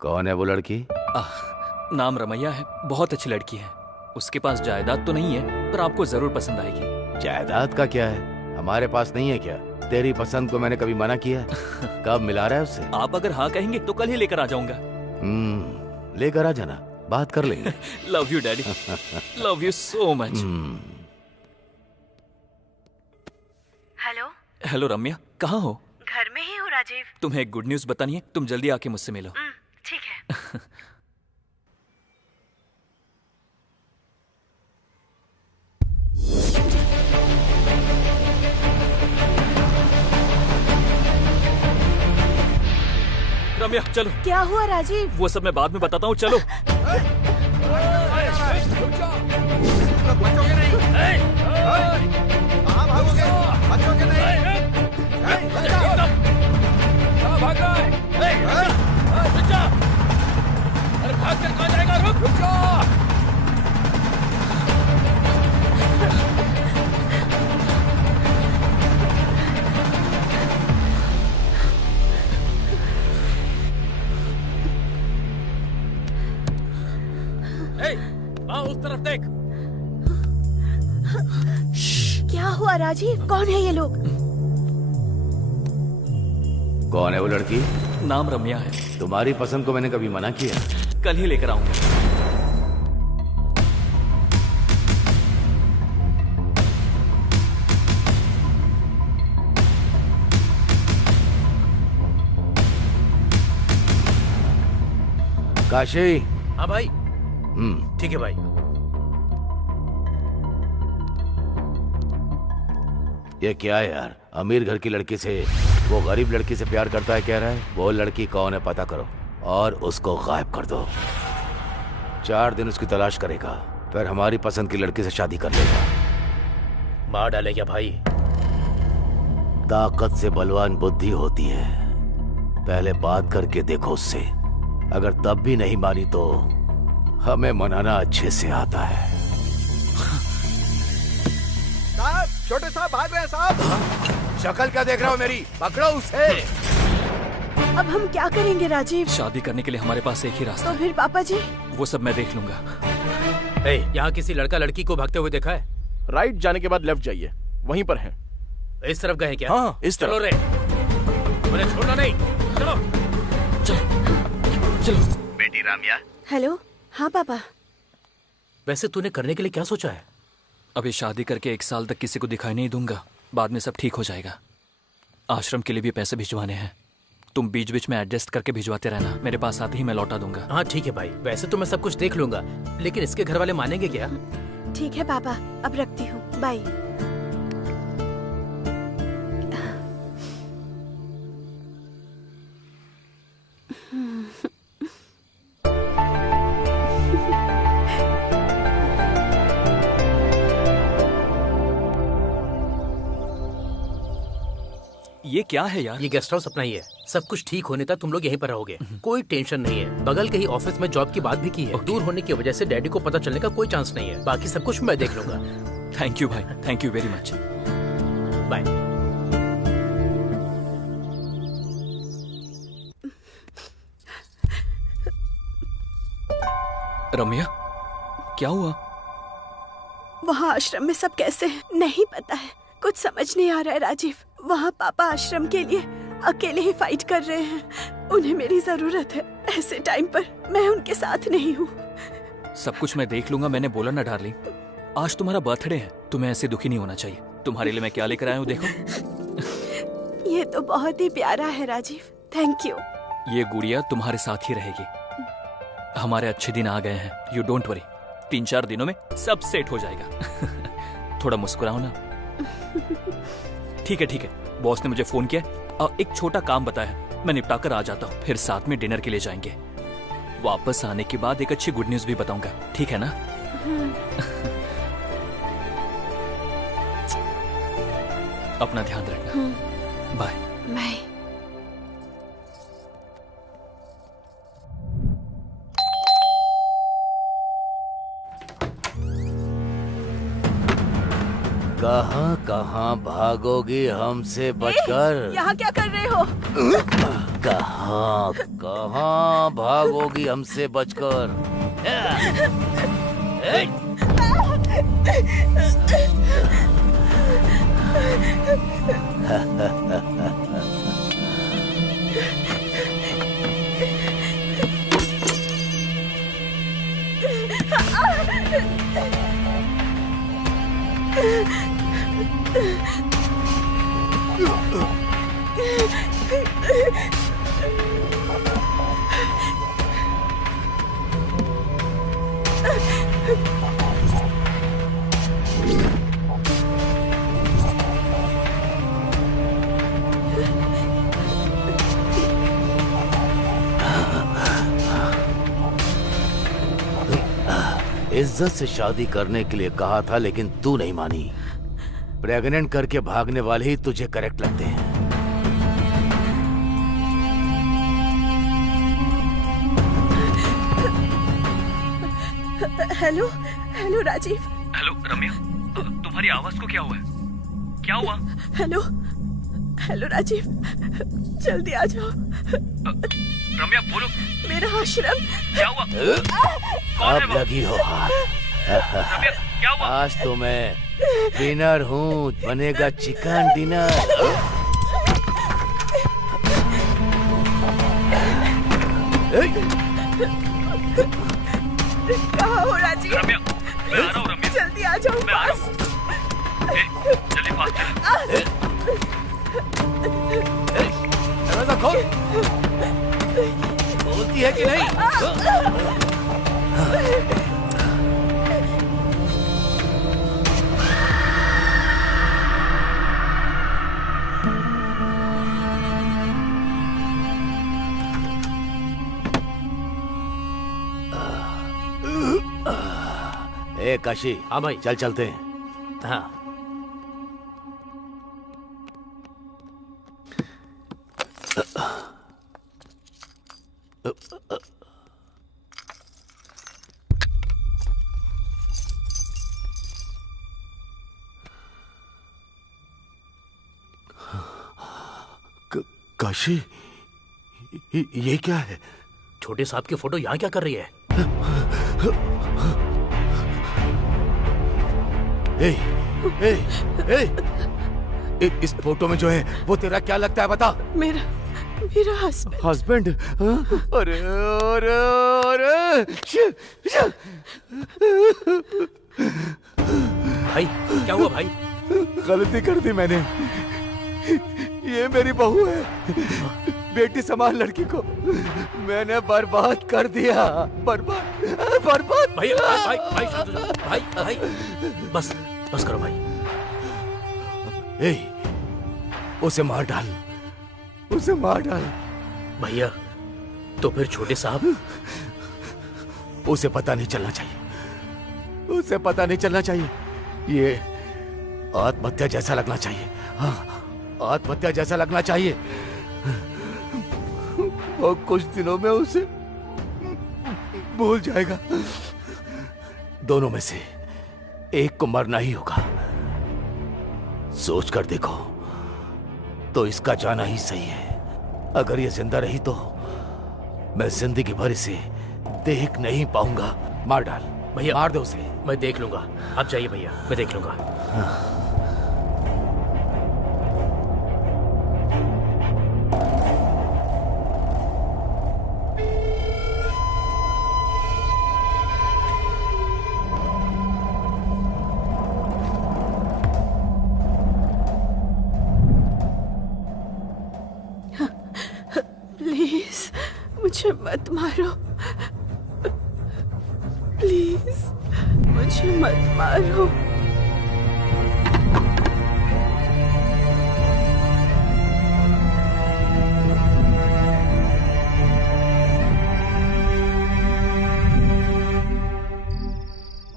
कौन है वो लड़की? नाम रमैया है। बहुत अच्छी लड़की है। उसके पास जायदाद तो नहीं है, पर आपको जरूर पसंद आएगी। जायदाद का क्या है? हमारे पास नहीं है क्या? तेरी पसंद को मैंने कभी मना किया? कब मिला रहा है उससे? आप अगर हाँ कहेंगे तो कल ही लेकर आ जाऊंगा। लेकर आ जाना, बात कर लेंगे। Love you daddy. Love you so much. Hello. Hello Ramya, कहाँ हो? घर में ही हूँ राजीव। तुम्हें एक गुड न्यूज बतानी है, तुम जल्दी आके मुझसे मिलो। ठीक है। रम्या चलो। क्या हुआ राजीव? वो सब मैं बाद में बताता हूँ, चलो। उस तरफ देख। क्या हुआ राजीव? कौन है ये लोग? कौन है वो लड़की? नाम रम्या है। तुम्हारी पसंद को मैंने कभी मना किया? कल ही लेकर आऊंगा। काशी। हाँ भाई। ठीक है भाई। ये क्या है यार? अमीर घर की लड़की से वो गरीब लड़की से प्यार करता है कह रहा है। वो लड़की कौन है पता करो और उसको गायब कर दो। 4 दिन उसकी तलाश करेगा, फिर हमारी पसंद की लड़की से शादी कर लेगा। मार डालेगा भाई। ताकत से बलवान बुद्धि होती है। पहले बात करके देखो उससे। अगर तब भी नहीं मानी तो हमें मनाना अच्छे से आता है। साहब, छोटे साहब भाग रहे हैं साहब। शक्ल क्या देख रहा हो मेरी? पकड़ो उसे। अब हम क्या करेंगे राजीव? शादी करने के लिए हमारे पास एक ही रास्ता तो फिर पापा जी? वो सब मैं देख लूंगा। यहाँ किसी लड़का लड़की को भागते हुए देखा है? राइट जाने के बाद लेफ्ट जाइए, वहीं पर है। इस तरफ गए क्या? हाँ, इस तरफ। चलो रे, मुझे छोड़ना नहीं। चलो चलो। बेटी रामिया। हेलो। हाँ पापा। वैसे तूने करने के लिए क्या सोचा है? अभी शादी करके 1 साल तक किसी को दिखाई नहीं दूंगा, बाद में सब ठीक हो जाएगा। आश्रम के लिए भी पैसे भिजवाने हैं, तुम बीच बीच में एडजस्ट करके भिजवाते रहना, मेरे पास आते ही मैं लौटा दूंगा। हाँ ठीक है भाई, वैसे तो मैं सब कुछ देख लूंगा, लेकिन इसके घर वाले मानेंगे क्या? ठीक है पापा, अब रखती हूँ, बाय। ये क्या है यार? ये गेस्ट हाउस अपना ही है। सब कुछ ठीक होने तक तुम लोग यहीं पर रहोगे, कोई टेंशन नहीं है। बगल के ही ऑफिस में जॉब की बात भी की है। दूर होने की वजह से डैडी को पता चलने का कोई चांस नहीं है। बाकी सब कुछ मैं देख लूंगा। थैंक यू भाई, thank you very much. Bye. Ramya, क्या हुआ? वहाँ आश्रम में सब कैसे हैं? नहीं पता है, कुछ समझ नहीं आ रहा है राजीव। वहाँ पापा आश्रम के लिए अकेले ही फाइट कर रहे हैं। उन्हें मेरी जरूरत है। ऐसे टाइम पर मैं उनके साथ नहीं हूँ। सब कुछ मैं देख लूंगा, मैंने बोला ना डार्लिंग। आज तुम्हारा बर्थडे है, तुम्हें ऐसे दुखी नहीं होना चाहिए। तुम्हारे लिए मैं क्या लेकर आया हूँ देखो। ये तो बहुत ही प्यारा है राजीव, थैंक यू। ये गुड़िया तुम्हारे साथ ही रहेगी। हमारे अच्छे दिन आ गए हैं, यू डोंट वरी। 3-4 दिनों में सब सेट हो जाएगा। थोड़ा मुस्कुराओ ना। ठीक है, बॉस ने मुझे फोन किया और एक छोटा काम बताया, मैं निपटा कर आ जाता हूँ, फिर साथ में डिनर के लिए जाएंगे। वापस आने के बाद एक अच्छी गुड न्यूज भी बताऊंगा, ठीक है ना? अपना ध्यान रखना। Bye bye. कहाँ कहाँ भागोगी हमसे बचकर? यहाँ क्या कर रहे हो? कहाँ कहाँ भागोगी हमसे बचकर? इज्जत से शादी करने के लिए कहा था, लेकिन तू नहीं मानी। प्रेग्नेंट करके भागने वाले ही तुझे करेक्ट लगते हैं। Hello hello Rajeev. Hello Ramya, तुम्हारी आवाज को क्या हुआ है? क्या हुआ? हेलो हेलो राजीव, जल्दी आ जाओ। रम्या बोलो। मेरा आश्रम। क्या हुआ? अब लगी हो हाथ। रम्या क्या हुआ? आज तो मैं डिनर हूँ, बनेगा चिकन डिनर। कहाँ हो राजीव? रम्या, मैं आ रहा हूँ रम्या। जल्दी आ जाओ पास। जल्दी फास्ट चल। दरवाजा खोल। बोलती है कि नहीं? ए काशी। हाँ भाई। चल चलते हैं। हाँ काशी, ये क्या है? छोटे साहब की फोटो यहाँ क्या कर रही है? इस फोटो में जो है वो तेरा क्या लगता है, बता? मेरा हस्बैंड। हस्बैंड? अरे अरे अरे! भाई क्या हुआ भाई? गलती कर दी मैंने। ये मेरी बहू है, बेटी समान लड़की को मैंने बर्बाद कर दिया। बर्बाद। भाई भाई भाई शांत हो जाओ। भाई भाई बस करो भाई। उसे मार डाल। भैया तो फिर छोटे साहब? उसे पता नहीं चलना चाहिए। ये आत्महत्या जैसा लगना चाहिए। हाँ, आत्महत्या जैसा लगना चाहिए। और कुछ दिनों में उसे भूल जाएगा। दोनों में से एक को मरना ही होगा। सोच कर देखो तो इसका जाना ही सही है। अगर ये जिंदा रही तो मैं जिंदगी भर इसे देख नहीं पाऊंगा। मार डाल भैया, मार दो उसे। मैं देख लूंगा, आप जाइए भैया, मैं देख लूंगा। प्लीज मुझे मत मारो, प्लीज मुझे मत मारो।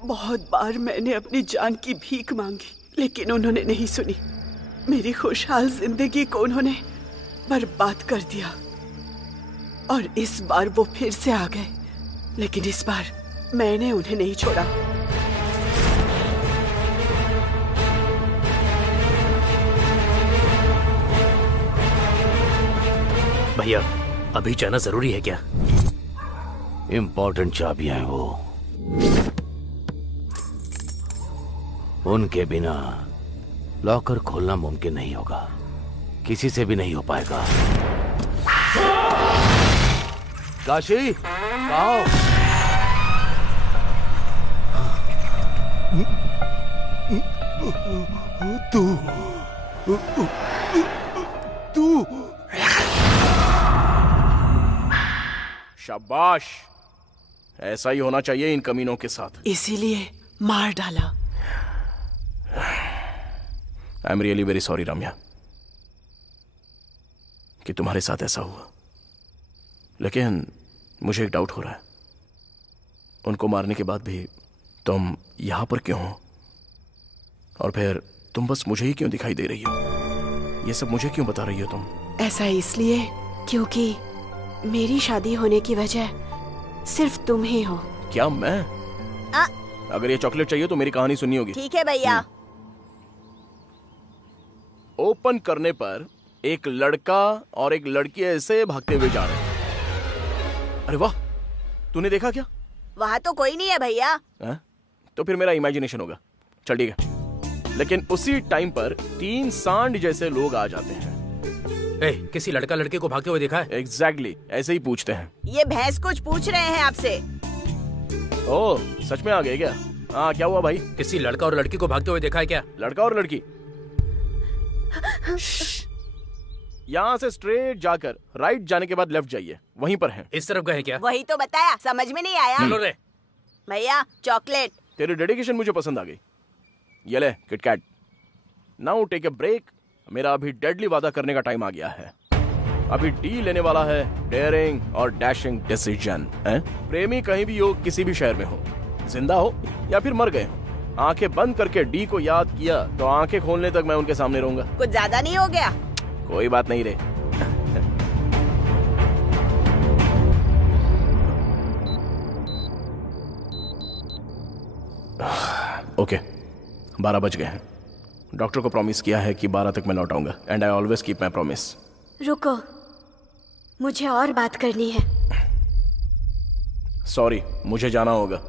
बहुत बार मैंने अपनी जान की भीख मांगी, लेकिन उन्होंने नहीं सुनी। मेरी खुशहाल जिंदगी को उन्होंने बर्बाद कर दिया। और इस बार वो फिर से आ गए, लेकिन इस बार मैंने उन्हें नहीं छोड़ा। भैया अभी जाना जरूरी है क्या? इंपॉर्टेंट चाबियां हैं वो, उनके बिना लॉकर खोलना मुमकिन नहीं होगा, किसी से भी नहीं हो पाएगा। काशी, कहाँ हो? तू शाबाश, ऐसा ही होना चाहिए इन कमीनों के साथ। इसीलिए मार डाला। I am really very sorry Ramya कि तुम्हारे साथ ऐसा हुआ, लेकिन मुझे एक डाउट हो रहा है। उनको मारने के बाद भी तुम यहां पर क्यों हो? और फिर तुम बस मुझे ही क्यों दिखाई दे रही हो? ये सब मुझे क्यों बता रही हो तुम? ऐसा इसलिए क्योंकि मेरी शादी होने की वजह सिर्फ तुम ही हो। क्या मैं? अगर ये चॉकलेट चाहिए तो मेरी कहानी सुननी होगी। ठीक है भैया। ओपन करने पर एक लड़का और एक लड़की ऐसे भागते हुए जा रहे हैं। अरे वाह, तूने देखा क्या? वहाँ तो कोई नहीं है भैया। तो फिर मेरा इमेजिनेशन होगा। चल ठीक है, लेकिन उसी टाइम पर 3 सांड जैसे लोग आ जाते हैं। किसी लड़का लड़के को भागते हुए देखा है? एग्जैक्टली, ऐसे ही पूछते हैं। ये भैंस कुछ पूछ रहे हैं आपसे। ओह, सच में आ गए क्या? हाँ, क्या हुआ भाई? किसी लड़का और लड़की को भागते हुए देखा है क्या? लड़का और लड़की? यहाँ से स्ट्रेट जाकर राइट जाने के बाद लेफ्ट जाइए, वहीं पर हैं। इस तरफ गए क्या? वही तो बताया, समझ में नहीं आया। चलो रे भैया, चॉकलेट। तेरी डेडिकेशन मुझे पसंद आ गई। ये ले KitKat. Now take a break. मेरा अभी डेडली वादा करने का टाइम आ गया है। अभी डी लेने वाला है डेयरिंग और डैशिंग डिसीजन। प्रेमी कहीं भी हो, किसी भी शहर में हो, जिंदा हो या फिर मर गए हो, आंखें बंद करके डी को याद किया तो आंखें खोलने तक मैं उनके सामने रहूंगा। कुछ ज्यादा नहीं हो गया? कोई बात नहीं रे। ओके 12 बज गए हैं। डॉक्टर को प्रॉमिस किया है कि 12 तक मैं लौट आऊंगा and I always keep my promise. रुको, मुझे और बात करनी है। सॉरी, मुझे जाना होगा।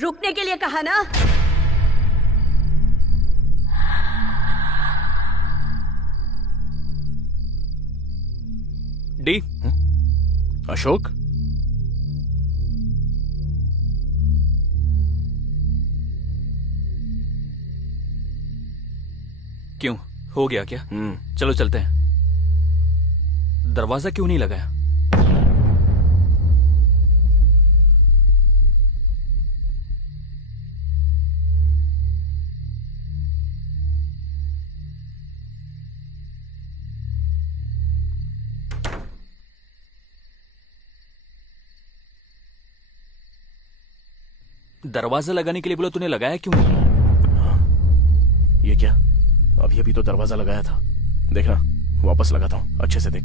रुकने के लिए कहा ना। डी। अशोक, क्यों, हो गया क्या? चलो चलते हैं। दरवाजा क्यों नहीं लगाया? दरवाजा लगाने के लिए बोला, तूने लगाया क्यों नहीं? ये क्या? अभी तो दरवाजा लगाया था। देखना, वापस लगाता हूं, अच्छे से देख।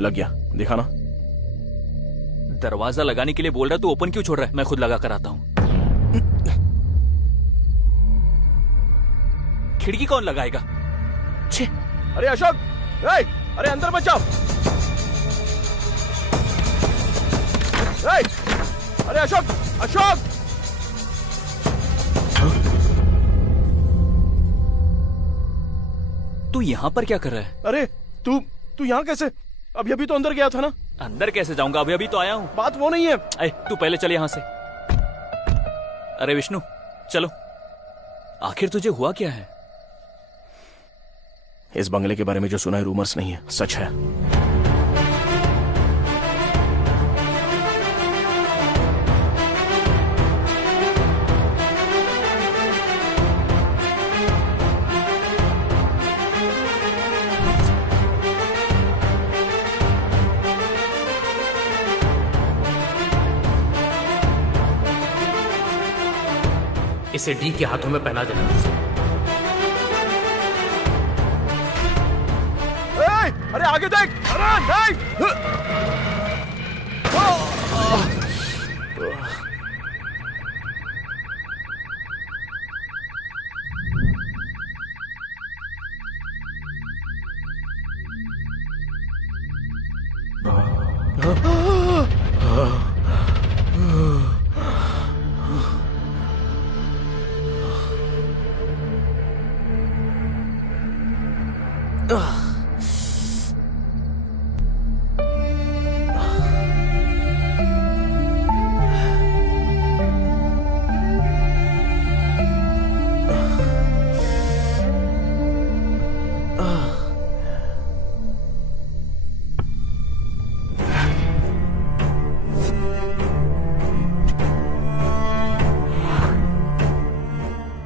लग गया, देखा ना। दरवाजा लगाने के लिए बोल रहा है, तू ओपन क्यों छोड़ रहा है? मैं खुद लगा कर आता हूं। खिड़की कौन लगाएगा? छे। अरे अशोक, अरे अंदर मत जाओ। अरे अशोक, अशोक! तू यहां पर क्या कर रहा है? अरे तू यहां कैसे? अभी तो अंदर गया था ना। अंदर कैसे जाऊंगा? अभी तो आया हूं। बात वो नहीं है। तू पहले चल यहां से। अरे विष्णु, चलो। आखिर तुझे हुआ क्या है? इस बंगले के बारे में जो सुना है रूमर्स नहीं है, सच है। इसे डी के हाथों में पहना देना। अरे आगे देख! अरे नहीं!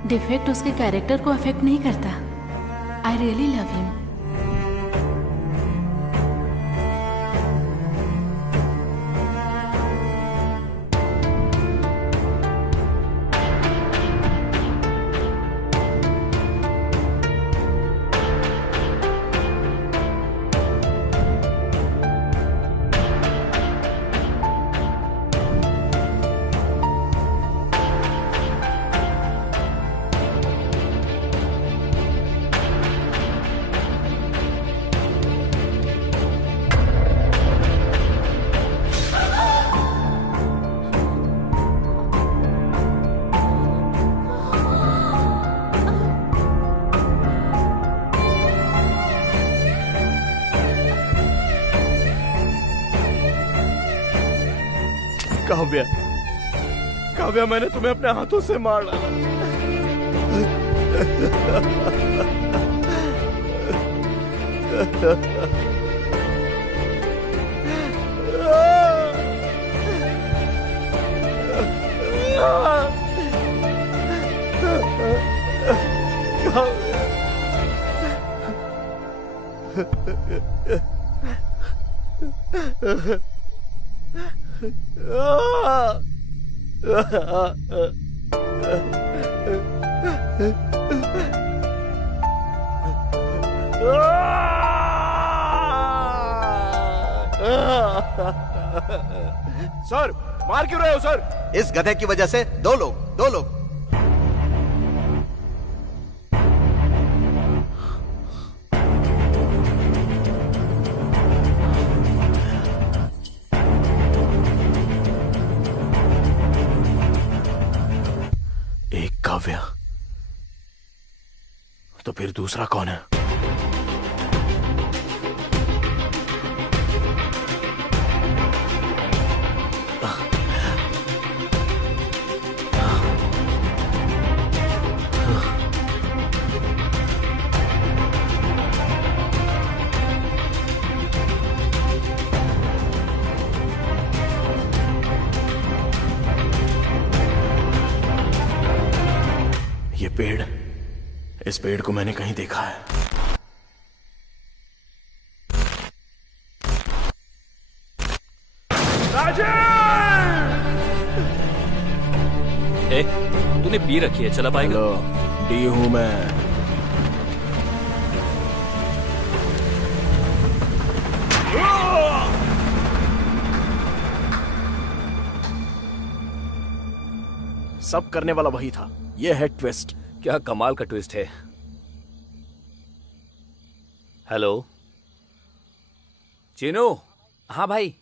डिफेक्ट उसके कैरेक्टर को अफेक्ट नहीं करता। I really love him. Kavya, मैंने तुम्हें अपने हाथों से मार डाला। सर मार क्यों रहे हो सर? इस गधे की वजह से दो लोग। एक काव्या, तो फिर दूसरा कौन है? ये पेड़, इस पेड़ को मैंने कहीं देखा है। ए, तूने पी रखी है, चला पाएगा? हेलो, डी हूं मैं। सब करने वाला वही था। ये है ट्विस्ट। क्या कमाल का ट्विस्ट है। हेलो चीनू। हाँ भाई।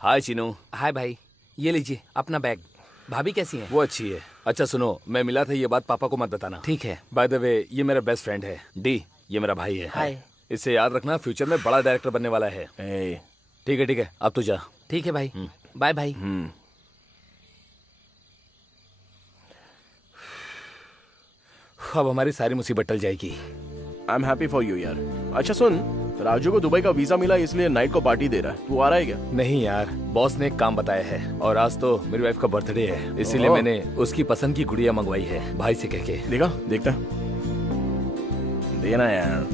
हाय चीनू। हाय भाई, ये लीजिए अपना बैग। भाभी कैसी हैं? वो अच्छी है। अच्छा सुनो, मैं मिला था, ये बात पापा को मत बताना। ठीक है। बाय द वे, ये मेरा बेस्ट फ्रेंड है डी। ये मेरा भाई है। हाय। इससे याद रखना, फ्यूचर में बड़ा डायरेक्टर बनने वाला है। ठीक है, अब तू जा। ठीक है भाई, बाय भाई। अब हमारी सारी मुसीबत टल जाएगी। I am happy for you यार। अच्छा सुन, राजू को दुबई का वीजा मिला, इसलिए नाइट को पार्टी दे रहा है। तू आ रहा है क्या? नहीं यार, बॉस ने एक काम बताया है और आज तो मेरी वाइफ का बर्थडे है, इसीलिए मैंने उसकी पसंद की गुड़िया मंगवाई है भाई से कह के। देखता देना यार।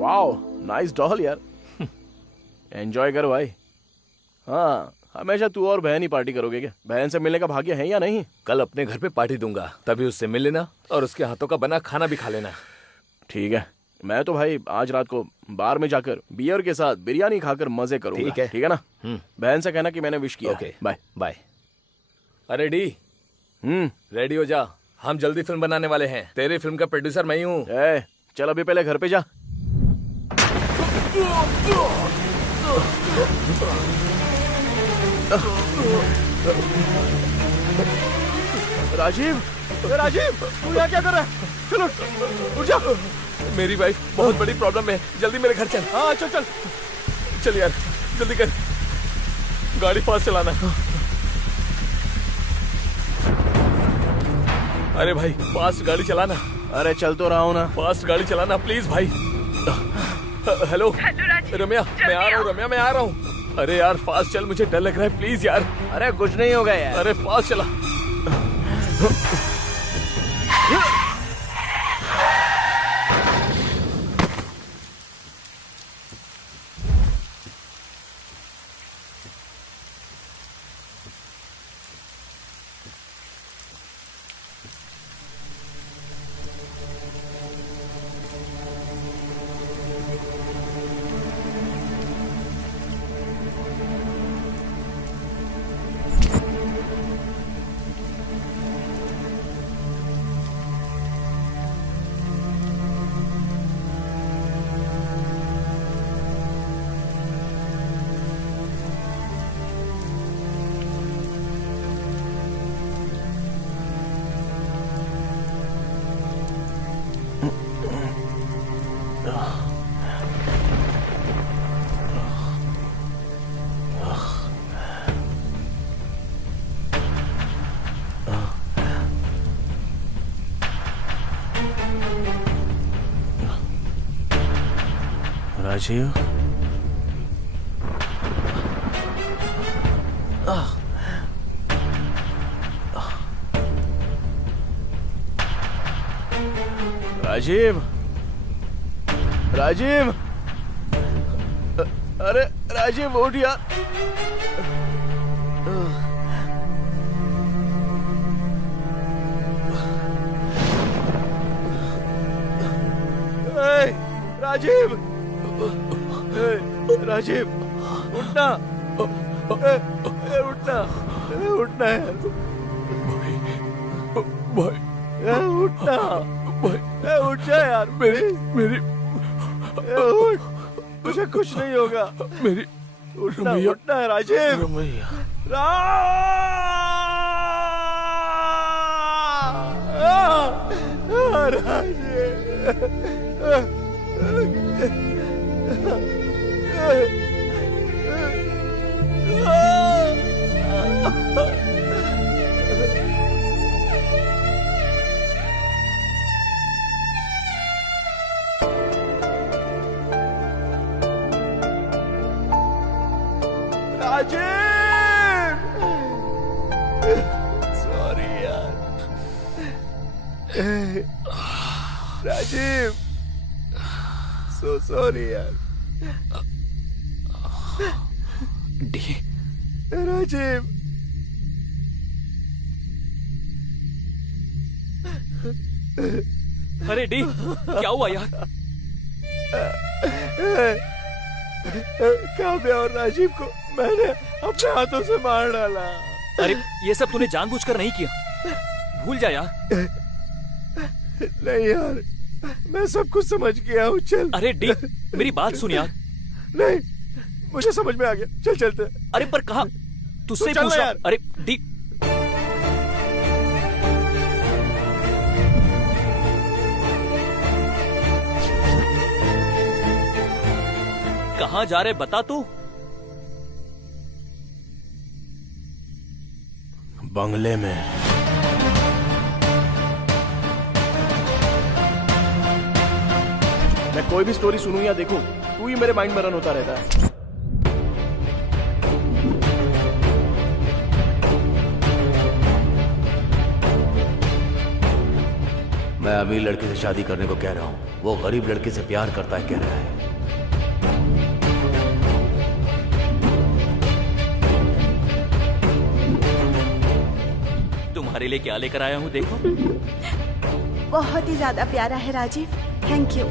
वाओ, नाइस डॉल यार। एंजॉय कर भाई। हाँ, हमेशा तू और बहन ही पार्टी करोगे क्या? बहन से मिलने का भाग्य है या नहीं? कल अपने घर पे पार्टी दूंगा, तभी उससे मिल लेना और उसके हाथों का बना खाना भी खा लेना। ठीक है, मैं तो भाई आज रात को बार में जाकर बियर के साथ बिरयानी खाकर मजे करूंगा। ठीक है ना? बहन से कहना कि मैंने विश किया। Okay, bye bye. अरे डी, रेडी हो जा, हम जल्दी फिल्म बनाने वाले हैं। तेरी फिल्म का प्रोड्यूसर मैं ही हूँ। चल अभी पहले घर पे जा। राजीव, तू यहाँ क्या कर रहा है? चलो उठ जा। मेरी वाइफ बहुत बड़ी प्रॉब्लम में, जल्दी मेरे घर चल। हाँ चल चल यार, जल्दी कर, गाड़ी फास्ट चलाना। अरे भाई फास्ट गाड़ी चलाना। अरे चल तो रहा हूँ ना। फास्ट गाड़ी चलाना प्लीज भाई। हेलो रम्या, मैं आ रहा हूँ। रम्या, मैं आ रहा हूँ। अरे यार फास्ट चल, मुझे डर लग रहा है, प्लीज यार। अरे कुछ नहीं होगा यार। अरे फास्ट चला। राजीव, राजीव, अरे राजीव उठ यार। राजीव, राजीव उठना, उठना, उठना है भाई, उठना भाई, उठ जा यार। मेरी मुझे कुछ नहीं होगा। मेरी उठना, उठना है राजीव। सॉरी यार राजीव, सो सॉरी यार। डी राजीव, अरे डी क्या हुआ यार? काव्या और राजीव को मैंने अपने हाथों से मार डाला। अरे ये सब तूने जानबूझकर नहीं किया, भूल जा यार। नहीं यार, मैं सब कुछ समझ गया हूँ। चल। अरे डी मेरी बात सुन यार। नहीं, मुझे समझ में आ गया। चल चलते हैं। अरे पर कहा तुझसे पूछ रहा। अरे डी कहाँ जा रहे बता तू? बंगले में। मैं कोई भी स्टोरी सुनूं या देखूं, तू ही मेरे माइंड में रन होता रहता है। मैं अमीर लड़के से शादी करने को कह रहा हूँ, वो गरीब लड़के से प्यार करता है कह रहा है। तुम्हारे लिए क्या लेकर आया हूँ देखो। बहुत ही ज्यादा प्यारा है राजीव, थैंक यू।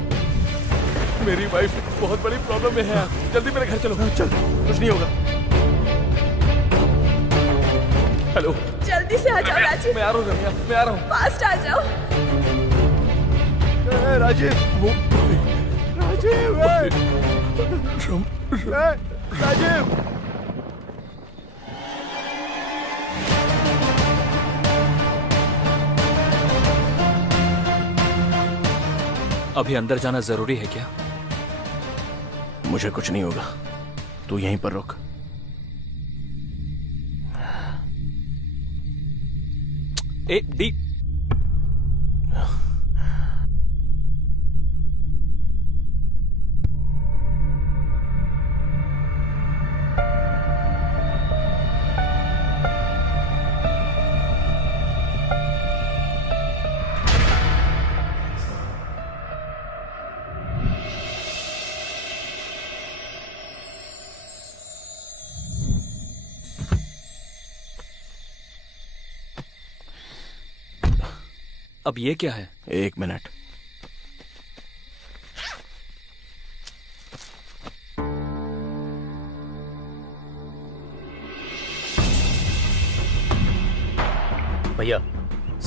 मेरी वाइफ बहुत बड़ी प्रॉब्लम में है यार, जल्दी मेरे घर चलो। चल, कुछ नहीं होगा। हेलो, जल्दी से आ जाओ राजीव। मैं आ रहा हूँ रम्या, मैं आ रहा हूँ। फास्ट आ जाओ। राजीव, वो राजीव, राजीव। अभी अंदर जाना जरूरी है क्या? मुझे कुछ नहीं होगा, तू यहीं पर रुक। ए डी अब ये क्या है? 1 मिनट। भैया,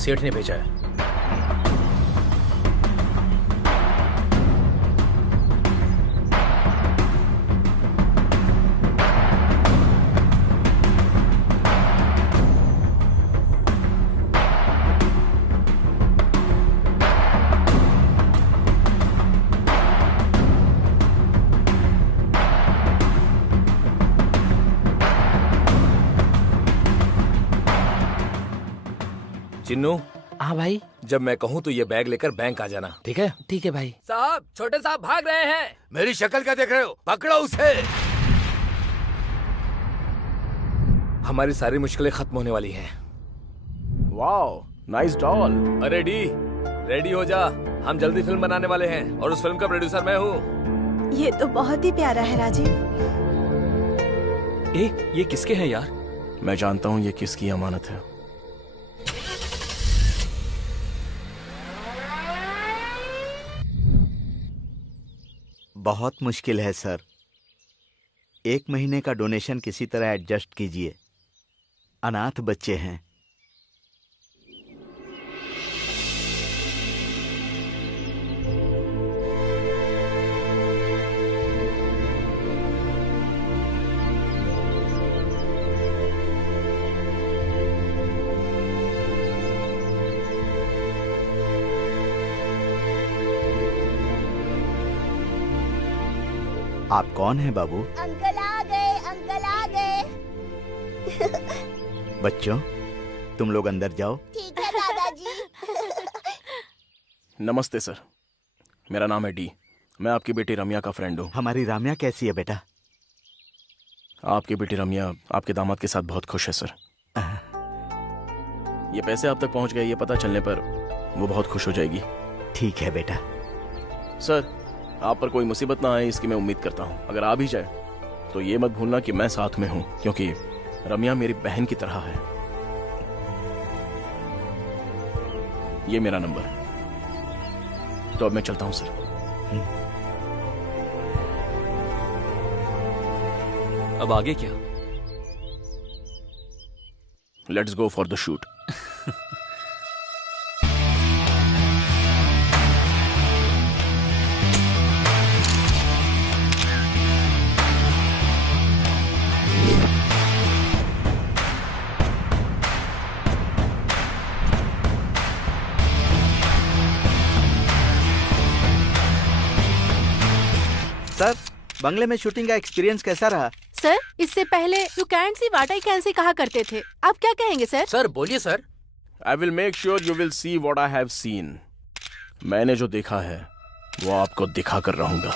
सेठ ने भेजा है। चिन्नू। हाँ भाई। जब मैं कहूँ तो ये बैग लेकर बैंक आ जाना, ठीक है? ठीक है भाई। साहब, छोटे साहब भाग रहे हैं। मेरी शक्ल क्या देख रहे हो? पकड़ो उसे। हमारी सारी मुश्किलें खत्म होने वाली हैं। Wow, nice doll. अरे डी, रेडी हो जा, हम जल्दी फिल्म बनाने वाले हैं और उस फिल्म का प्रोड्यूसर मैं हूँ। ये तो बहुत ही प्यारा है राजीव। ये किसके हैं यार? मैं जानता हूँ ये किसकी अमानत है। बहुत मुश्किल है सर। 1 महीने का डोनेशन किसी तरह एडजस्ट कीजिए, अनाथ बच्चे हैं। आप कौन हैं बाबू? अंकल आ गए, अंकल आ गए। बच्चों, तुम लोग अंदर जाओ। ठीक है दादाजी। नमस्ते सर, मेरा नाम है डी। मैं आपकी बेटी रम्या का फ्रेंड हूँ। हमारी राम्या कैसी है बेटा? आपकी बेटी रम्या आपके दामाद के साथ बहुत खुश है सर। ये पैसे आप तक पहुंच गए, ये पता चलने पर वो बहुत खुश हो जाएगी। ठीक है बेटा। सर, आप पर कोई मुसीबत ना आए इसकी मैं उम्मीद करता हूँ। अगर आ भी जाए तो ये मत भूलना कि मैं साथ में हूँ, क्योंकि रम्या मेरी बहन की तरह है। ये मेरा नंबर है। तो अब मैं चलता हूँ सर। अब आगे क्या? Let's go for the shoot. Sir, बंगले में शूटिंग का एक्सपीरियंस कैसा रहा? सर, इससे पहले you can see what I can सी कहा करते थे, आप क्या कहेंगे सर? सर बोलिए sir. I will make sure you will see what I have scene. मैंने जो देखा है वो आपको दिखा कर रहूंगा।